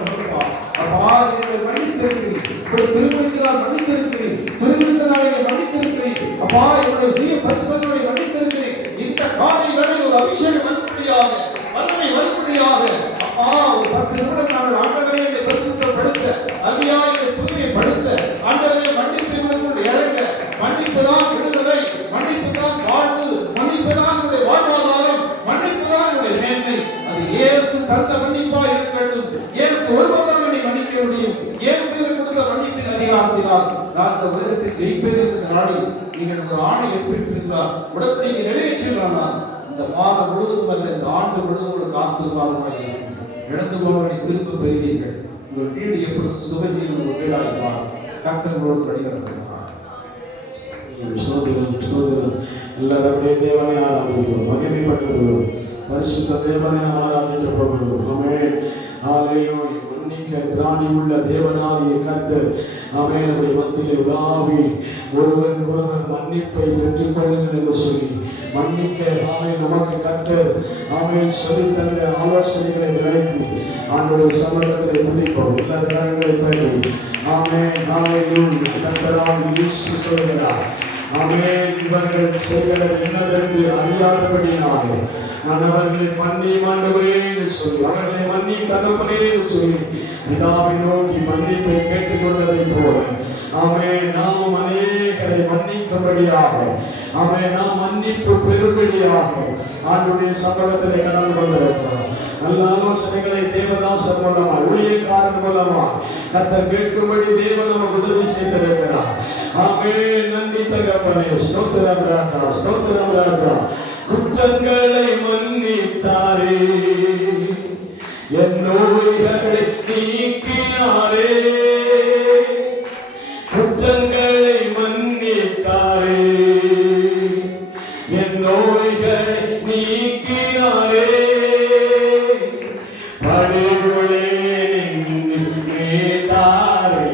அப்பா, நீங்கள் மன்னித்திருக்கிறீர்கள், திருமணத்தை நான் மன்னித்திருக்கிறேன், திருமணத்தை நான் மன்னித்திருக்கிறேன். அப்பா, என்னுடைய சுய பரிசுத்தத்தை மன்னித்திருக்கிறேன். இந்த காலை வரை ஒரு அபிஷேகம் வலுப்படியாக, வல்லமை வலுப்படியாக, அப்பா ஒரு 10 நிமிடம் நாங்கள் ஆண்டவரை பரிசுத்தப்படுத்த, அருமையாக தூய்மைப்படுத்த, ஆண்டவரை மன்னிப்பு உங்களுக்குள் இறங்க. மன்னிப்புதான் விடுதலை, மன்னிப்புதான் வாழ்வு, மன்னிப்புதான் உங்களுடைய வாழ்வாதாரம், மன்னிப்புதான் உங்களுடைய மேன்மை. அது இயேசு தந்த மன்னிப்பா இருக்கட்டும். இயேசு ஒருவர் தான் என்னை மன்னிக்க முடியும். இயேசு கொடுத்த மன்னிப்பின் அதிகாரத்தினால் நான் இந்த உலகத்தை ஜெயிப்பேன் என்ற நாளில் நீங்கள் ஒரு ஆணை ஏற்பட்டிருந்தால், உடன்படிக்கை நிறைவேற்றினார், இந்த மாதம் முழுவதும் அல்ல, இந்த ஆண்டு முழுவதும் உங்களுக்கு ஆசீர்வாதமாக இருக்கும். இழந்து போனவர்களை திரும்ப பெறுவீர்கள், உங்கள் வீடு எப்பொழுதும் சுகஜீவன் ஒரு வீடாக மாறும். கர்த்தர் உங்களோடு வழிநடத்துவார். ஸ்தோத்திரம். எல்லாருடைய தேவனை ஆராதிக்கிறோம், மகிமைப்படுத்துகிறோம், பரிசுத்த தேவனை ஆராதிக்கப்படுகிறோம். ஆமென். ஹல்லேலூயா. மன்னிக்க திராணி உள்ள தேவனாகிய கர்த்தர் ஆமென் நம்முடைய மத்தியிலே உலாவி ஒருவருக்கொருவர் மன்னிப்பை பெற்றுக் கொள்ளுங்கள் என்று சொல்லி மன்னிக்க ஆமென் நமக்கு கர்த்தர் ஆமென் சொல்லி தந்த ஆலோசனைகளை நினைத்து ஆண்டவருடைய சமூகத்திலே துதிப்போம். எல்லா கரங்களை தட்டி ஆமென். ஹல்லேலூயா. கர்த்தராகிய இயேசு சொல்கிறார் ஆமென். இவர்கள் செய்கிறது என்னவென்று அறியாதபடியினாலே நான் அவர்களை மன்னி ஆண்டவரே என்று சொல்லி அவர்களை மன்னி தகப்பனே என்று சொல்லி பிதாவை நோக்கி மன்னிப்பை கேட்டுக்கொண்டதை போல ஆமென் நாம் அநேகரை மன்னிக்கும்படியாக ஆமென் நாம் மன்னிப்பு பெறும்படியாக ஆண்டவருடைய சமூகத்திலே கடந்து வந்திருக்கிறோம். நல்ல ஆலோசனைகளை தேவதாசர் மூலமா ஊழியக்காரன் மூலமா கர்த்தர் கேட்கும்படி தேவன் நமக்கு உதவி செய்திருக்கிறார். ஆமென். நன்றி தகப்பனே. ஸ்தோத்திரம் ராஜா, ஸ்தோத்திரம் ராஜா. குற்றங்களை மன்னித்தாரே, என் நோய்களை நீக்கினாரே. குற்றங்களை மன்னித்தாரே, என் நோய்களை நீக்கினாரே. படுகொலை மீட்டாரே,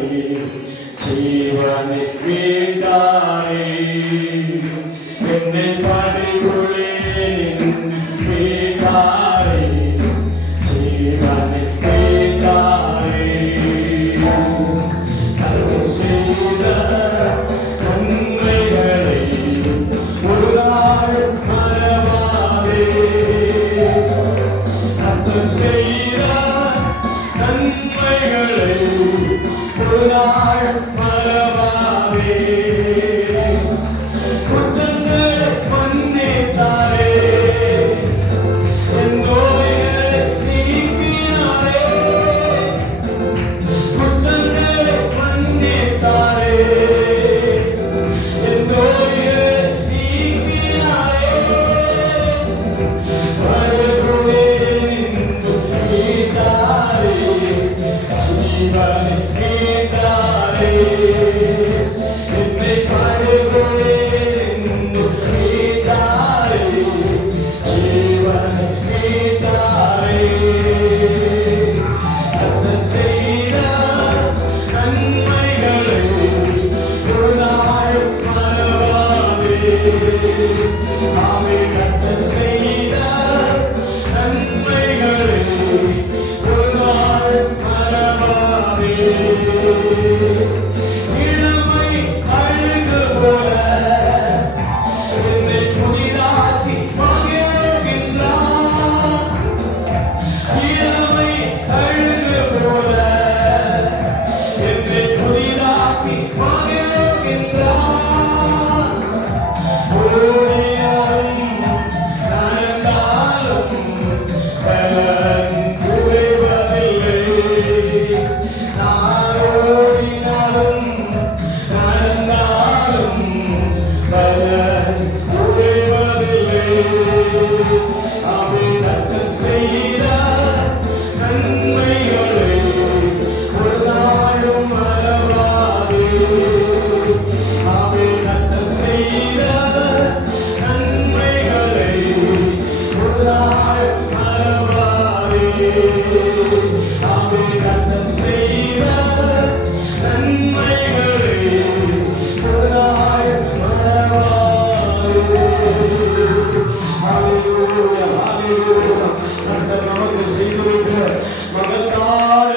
ஜீவனை மீட்டாரே. என்னை படுகொலை மீட்டாரே, ஜீவனை மீட்டாரே. செய்த நன்மைகளை ஒரு நாள் மறவாதே. செய்த நன்மைகளை ஒரு நாள் மறவாதே. குற்றங்களை மன்னித்தாரே, என் நோய்களை நீக்கினாரே. குற்றங்களை மன்னித்தாரே, என் நோய்களை நீக்கினாரே. படுகொலை நின்று மீட்டாரே, ஜீவனை மீட்டாரே. என்னை படுகொலை நின்று மீட்டாரே, ஜீவனை மீட்டாரே. கர்த்தர் செய்த நன்மைகளை ஒரு நாள் மறவாதே. ஆமென். கர்த்தர் செய்த நன்மைகளை ஒரு நாள் மறவாதே. இளமை அழுகு போல என்னை புதிதாக்கி மகிழ்கின்றார். இளமை அழுகு போல என்னை புதிதாக்கி மகிழ்கின்றார். ஓடினாலும் நடந்தாலும் பலன் குறைவதில்லை. நான் ஓடினாலும் நடந்தாலும் பலன் குறைவதில்லை. ஆமென். கர்த்தர் செய்த நன்மைகளை ஒரு நாளும் மறவாதே. ஆமென். கர்த்தர் செய்த நன்மைகளை ஒரு நாள் மறவாதே. ஆமென். கர்த்தர் செய்த நன்மைகளை ஒரு நாள் மறவாதே. ஹல்லேலூயா, ஹல்லேலூயா. கர்த்தர் நமக்கு செய்திருக்கிற மகத்தான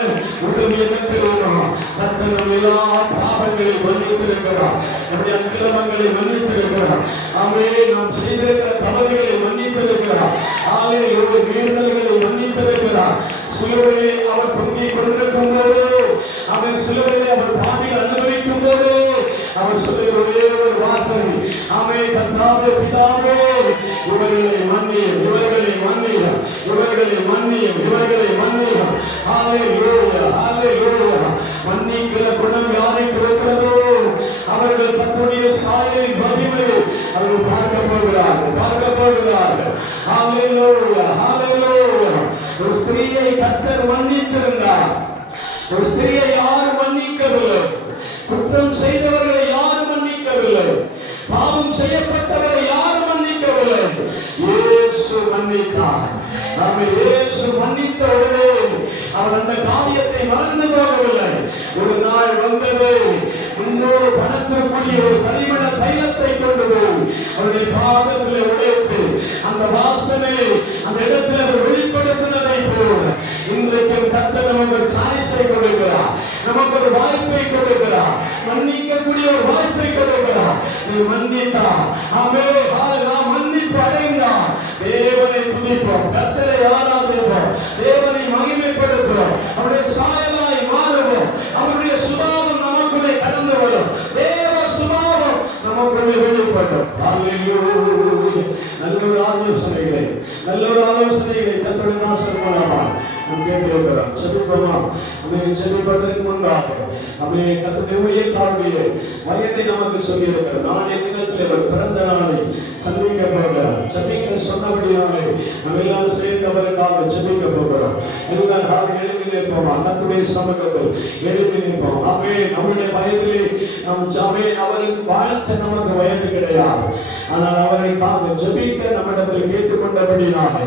உதவி என்ன தெரியுமா? கர்த்தர் நம்ம எல்லா பாவங்களை மன்னித்திருக்கிறார், நம்முடைய அக்கிரமங்களை மன்னித்திருக்கிறார். ஆமென். நாம் செய்திருக்கிற தவறுகளை மன்னித்திருக்கிறார். ஹல்லேலூயா. மீறுதல்களை மன்னித்திருக்கிறார். சிலுவையை அவர் தொங்கிக் கொண்டிருக்கும் போது, அவர் சிலுவையை அவர் பாவிகள் அனுபவிக்கும் போது அவர் சொல்லுகிற ஒரே ஒரு வார்த்தை, ஆமென். கர்த்தாவே, பிதாவே, இவர்களை மன்னியும், இவர்களை மன்னியும், இவர்களை மன்னியும், இவர்களை மன்னியும். ஹல்லேலூயா, ஹல்லேலூயா. மன்னிக்கிற குணம் யாருக்கு இருக்கிறதோ அவர்கள் கர்த்தருடைய சாயலின் மகிமையை அவர்கள் பார்க்க போகிறார்கள், பார்க்க போகிறார்கள். ஹல்லேலூயா, ஹல்லேலூயா. ஒரு ஸ்திரீயை கர்த்தர் மன்னித்திருந்தார். ஒரு ஸ்திரியை யாரும் மன்னிக்கவில்லை. குற்றம் செய்தவர்களை யாரும் மன்னிக்கவில்லை. பாவம் செய்யப்பட்டவரை யாரும் மன்னிக்கவில்லை. இயேசு மன்னித்தார். நாம இயேசு மன்னித்த உடனே அவர் அந்த காரியத்தை மறந்து போகவில்லை. ஒரு நாள் வந்தது, இன்னொரு பணத்திற்குரிய ஒரு பரிமள தைலத்தை கொண்டு போய் அவருடைய பாதத்தில் உடைத்து அந்த வாசனை அந்த இடத்தில் அவர் வெளிப்படுத்தினதை போல இன்றைக்கும் கர்த்தர் நமக்கு ஒரு சாய்ஸை கொடுக்கிறார். நமக்கு ஒரு வாய்ப்பை கொடுக்கிறார். மன்னிக்கக்கூடிய ஒரு வாய்ப்பை கொடுக்கிறார். நீ மன்னித்தா, ஆமென், நாம் மன்னிப்பு அடைந்தா தேவனை துதிப்போம், கர்த்தரை ஆராதிப்போம், தேவனை மகிமைப்படுத்துவோம், அவருடைய சாயலாய் மாறுவோம், அவருடைய சுபாவம் நமக்குள்ளே கடந்து வரும், தேவ சுபாவம் நமக்குள்ளே வெளிப்படும். ஹல்லேலூயா. நல்ல ஒரு ஆலோசனைகளை கர்த்தருடைய நாமம் மூலமா கேட்கிறோம். செபிப்போமா? செபிப்பதற்கு முன்பாக கர்த்தருடைய ஊழியக்காரருடைய வயதை நமக்கு சொல்லி இருக்கிறார். நாளைய தினத்தில் அவர் பிறந்த நாளை சந்திக்க போகிறார். ஜெபிக்க சொன்னபடியாலே நம்ம எல்லாரும் சேர்ந்து அவருக்காக ஜெபிக்க போகிறோம். எல்லாரும் எழுப்பி நிற்போம். கர்த்தருடைய சமூகத்தில் எழுப்பி நிற்போம். நம்முடைய வயதிலே நாம் அவருக்கு வாழ்த்த நமக்கு வயது கிடையாது. ஆனால் அவரை காக்க ஜெபிக்க நம்மிடத்தில் கேட்டுக்கொண்டபடினாலே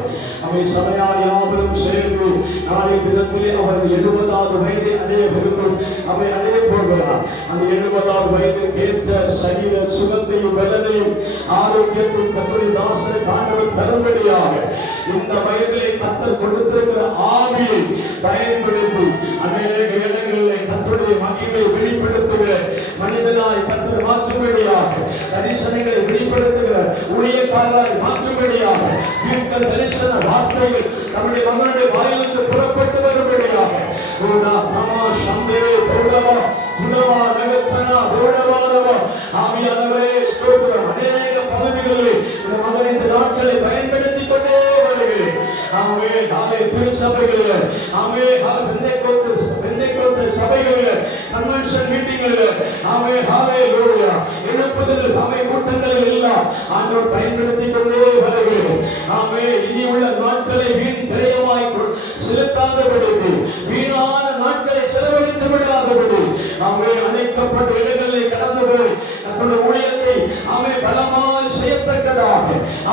சபையார் யாவரும் சேர்ந்து நாளைய தினத்திலே அவர் 70வது வயதை அடைய விரும்பும் அடைய போகிறார். அந்த 70வது வயதில் கேட்ட சரீர சுகத்தையும் பலனையும் ஆரோக்கியத்தையும் கர்த்தருடைய தாசரை ஆண்டவர் தரும்படியாக இந்த வயதிலே கர்த்தர் கொடுத்திருக்கிற ஆவியை பயன்படுத்தி அநேக இடங்களில் கர்த்தருடைய மகிமையை வெளிப்படுத்துகிற மனிதனாய் கர்த்தர் மாற்றும்படியாக, தரிசனங்களை வெளிப்படுத்துகிற ஊழியக்காரராய் மாற்றும்படியாக, தீர்க்க தரிசன வார்த்தைகள் நம்முடைய மகனுடைய வாயிலிருந்து புறப்பட்டு வரும்படியாக அநேக பகுதிகளில் இந்த மகன் இந்த நாட்களை பயன்படுத்திக் கொண்டே வருகிறேன். திருச்சபைகளில் சபைகளில் கன்வென்ஷன் மீட்டிங்களில் எழுப்புதல் கூட்டங்களில் எல்லாம் ஆண்டவர் பயன்படுத்திக் கொண்டே வருகிறேன். இனி உள்ள நாட்களை வீண் கிரயமாய் செலுத்தாதபடி, வீணான நாட்களை செலவழித்து விடாதபடி அழைக்கப்பட்ட இடங்களில் கடந்து போய் தன்னுடைய ஊழியத்தை பலமாய் செய்யத்தக்கதாக,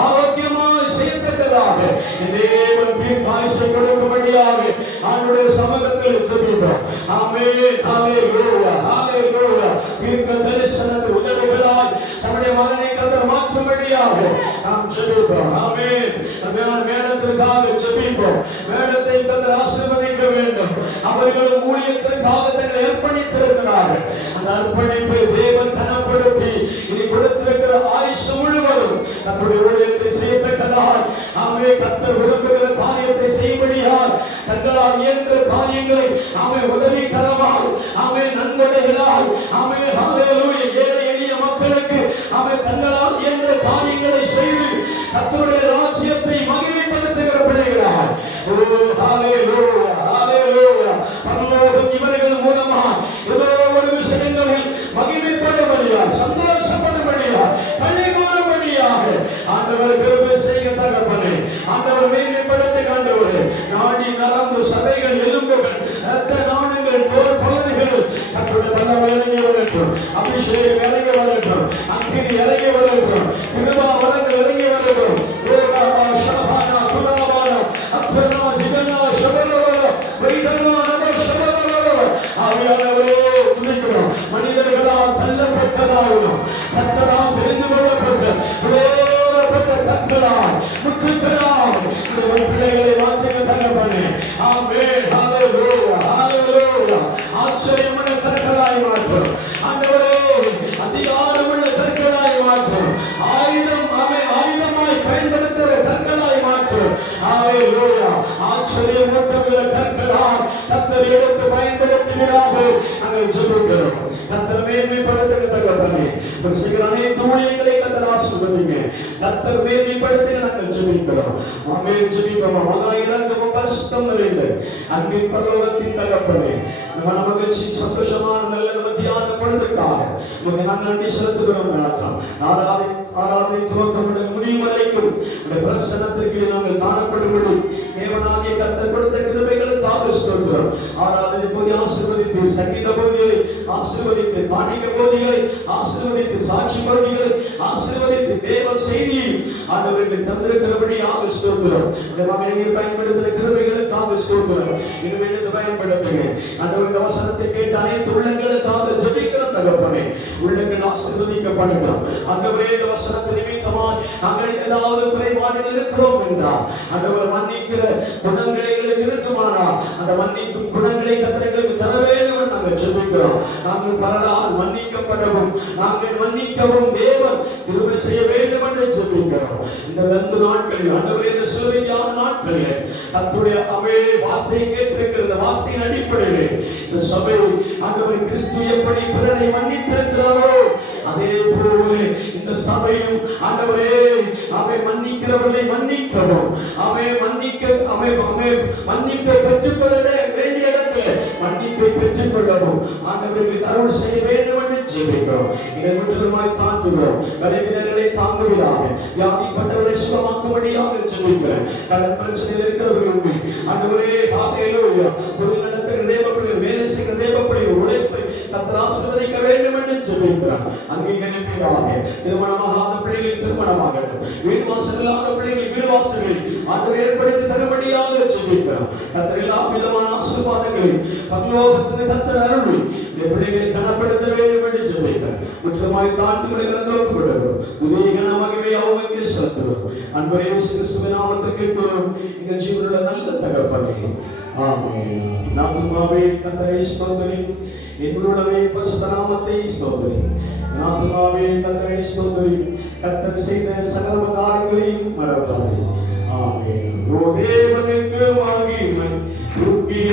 ஆரோக்கியமாய் செய்யத்தக்கதாக தேவன் தீர்க்காயுசை கொடுக்கும்படியாக ஆண்டவருடைய சமூகத்தில் ஜெபிப்போம். தீர்க்க தரிசனத்தின் உதவிகளாய் நம்முடைய மகனை கர்த்தர் மாற்றும்படியாக நாம் ஜெபிப்போம். மேடத்திற்காக ஜெபிப்போம். மேடத்தை கர்த்தர் ஆசீர்வதிக்க வேண்டும். அவர்கள் ஊழியத்திற்காக தங்களை அர்ப்பணித்திருக்கிறார்கள். அந்த அர்ப்பணிப்பை தேவன் கனப்படுத்தி இனி கொடுத்திருக்கிற ஆயுசு முழுவதும் தன்னுடைய ஊழியத்தை செய்யத்தக்கதால் கர்த்தர் விரும்புகிற காரியத்தை செய்யும்படியால் தங்களால் இயன்ற காரியங்களை உதவிகரமால் நன்கொடைகளால் ஏழை எளிய மக்களுக்கு தங்களால் இயன்ற காரியங்களை செய்து கர்த்தருடைய ராஜ்யத்தை மகிமைப்படுத்துகிற பிள்ளைகளால் இவர்கள் மூலமா ஏதோ ஒரு விஷயங்களில் மகிமைப்படும்படியால், சந்தோஷப்படும்படியால், களி கூறும்படியாக ஆண்டவர் கிருபை செய்ய தகப்பனே, ஆண்டவர் மேன்மைப்படுத்த ஆண்டவரே, நாடி நரம்பு சதைகள் எலும்புகள் இரத்த நாணங்கள் தோல் பகுதிகள் கர்த்தருடைய பலம் இறங்கி வரட்டும், அபிஷேகம் இறங்கி வரட்டும், அக்கினி இறங்கி வரட்டும், கிருபா வரங்கள் இறங்கி வரட்டும். ஓராபா ஷபானா குலாபானா அத்வனா ஜிகனா ஷபலவல வைடனா நம ஷபலவல ஆவியானவரே துதிக்கிறோம். மனிதர்களால் தள்ளப்பட்டதாகவும் கர்த்தரால் தெரிந்து கொள்ளப்பட்ட கற்களால் முத்துக்களால் பிள்ளைகளை மாற்றுங்க தகப்பனே. ஆச்சரியமுள்ள கற்களாய் மாற்றும் ஆண்டவரே, அதிகாரமுள்ள கற்களாய் மாற்றும், ஆயுதமாய் பயன்படுத்துகிற கற்களாய் மாற்றும். ஆச்சரியமூட்டுகிற கற்களால் கர்த்தர் எடுத்து பயன்படுத்துகிறார்கள். நாங்கள் ஜெபிக்கிறோம். கர்த்தர் மேன்மைப்படுத்துங்க தகப்பனே. செய்கிற அனைத்து ஊழியங்களை கர்த்தர் ஆசீர்வதிங்க. கர்த்தர் மேன்மைப்படுத்த நாங்கள் ஜெபிக்கிறோம். ஜெபிப்போம். மகாயிரங்கமும் பரிசுத்தம் நிறைந்த அன்பின் பரலோகத்தின் தகப்பனே, நம்ம மகிழ்ச்சி சந்தோஷமான நல்ல மத்தியான பொழுதுக்காக உமக்கு நாங்கள் நன்றி செலுத்துகிறோம் ராஜா. ஆராதனை துவக்கம் முதல் முடியும் வரைக்கும் உடைய பிரசன்னத்திற்கு நாங்கள் காணப்படும்படி தேவனாகிய கர்த்தர் கொடுத்த கிருபைகளுக்காக ஸ்தோத்திரம். ஆராதனை போதி ஆசீர்வதித்து, சங்கீத போதிகளை ஆசீர்வதித்து, காணிக்க போதிகளை ஆசீர்வதித்து, சாட்சி போதிகளை ஆசீர்வதித்து, தேவ செய்தியை ஆண்டவருக்கு தந்திருக்கிறபடியாக ஸ்தோத்திரம். உடைய மகனை பயன்படுத்துகிற கிருபைகளுக்காக ஸ்தோத்திரம். இன்னும் எடுத்து பயன்படுத்துங்க. ஆண்டவருடைய வசனத்தை கேட்டு அனைத்து உள்ளங்களுக்காக ஜெபிக்கிற தகப்பனே, உள்ளங்கள் ஆசீர்வதிக்கப்படட்டும். ஆண்டவரே, இந்த வசனத்தின் நிமித்தமாய் நாங்கள் ஏதாவது குறைபாடுகள் இருக்கிறோம் என்றால் ஆண்டவர் மன்னிக்கிற குணங்களை எங்களுக்கு இருக்குமானால் அந்த மன்னிக்கும் குணங்களை கர்த்தருக்கு தர வேண்டும் என்று நாங்கள் ஜெபிக்கிறோம். நாங்கள் பரலால் மன்னிக்கப்படவும் நாங்கள் மன்னிக்கவும் தேவன் கிருபை செய்ய வேண்டும் என்று ஜெபிக்கிறோம். இந்த 2 நாட்களில் ஆண்டவரே, இந்த சிலுவையான நாட்களில் கர்த்தருடைய வார்த்தையை கேட்டிருக்கிற வார்த்தையின் அடிப்படையிலே இந்த சபை ஆண்டவரை கிறிஸ்து எப்படி பிறரை மன்னித்திருக்கிறாரோ அதே போல இந்த சபையும் ஆண்டவரே மன்னிக்கிறவர்களை மன்னிக்கவும் மன்னிப்பை பெற்றுக்கொள்ள வேண்டிய இடத்துல மன்னிப்பை பெற்றுக்கொள்ளவும் ஆண்டவர்களுக்கு அருள் செய்ய வேண்டும் என்று ஜெபிக்கிறோம். இதை முற்றிலுமாய் தாழ்த்துகிறோம். பலவீனர்களை தாங்குவதாக, வியாதிப்பட்டவர்களை சுகமாக்கும்படியாக ஜெபிக்கிறேன். கடன் பிரச்சனையில் இருக்கிறவர்களுக்கு ஆண்டவரே, ஹல்லேலூயா, தொழில் நடத்துகிற தேவப்பிள்ளைகள், வேலை செய்கிற தேவப்பிள்ளைகள் உழைப்பை கர்த்தர் ஆசீர்வதிக்க வேண்டும் என்று ஜெபிக்கிறேன். அங்கீகரிப்பதாக திருமணமாகாத பிள்ளைகள் திருமணமாகட்டும், வீடு வாசல் இல்லாத பிள்ளைகள் வீடு வாசல்களை ஆண்டவர் ஏற்படுத்தி தரும்படியாக ஜெபிக்கிறோம். கர்த்தர் எல்லா விதமான ஆசீர்வாதங்களையும் பரலோகத்திலிருந்து கர்த்தர் அருளி இந்த பிள்ளைகளை கனப்படுத்த வேண்டும் என்று ஜெபிக்கிறேன். முற்றிலுமாய் தாழ்த்தி விடுகிறோம். துதிய மகிமை அவருக்கு செலுத்துகிறோம். அன்பரே, இயேசு கிறிஸ்துவின் நாமத்தில் கேட்கிறோம் எங்கள் ஜீவனுள்ள நல்ல தகப்பனே, ஆமென். நாத்துமாவே கர்த்தரை ஸ்தோத்திரி, எங்களுடைய பரிசுத்த நாமத்தை ஸ்தோத்திரி. நாத்துமாவே கர்த்தரை ஸ்தோத்திரி, கர்த்தர் செய்த சகல காரியங்களையும் மறவாதே. ஆமென். தேவனுக்கு மகிமை.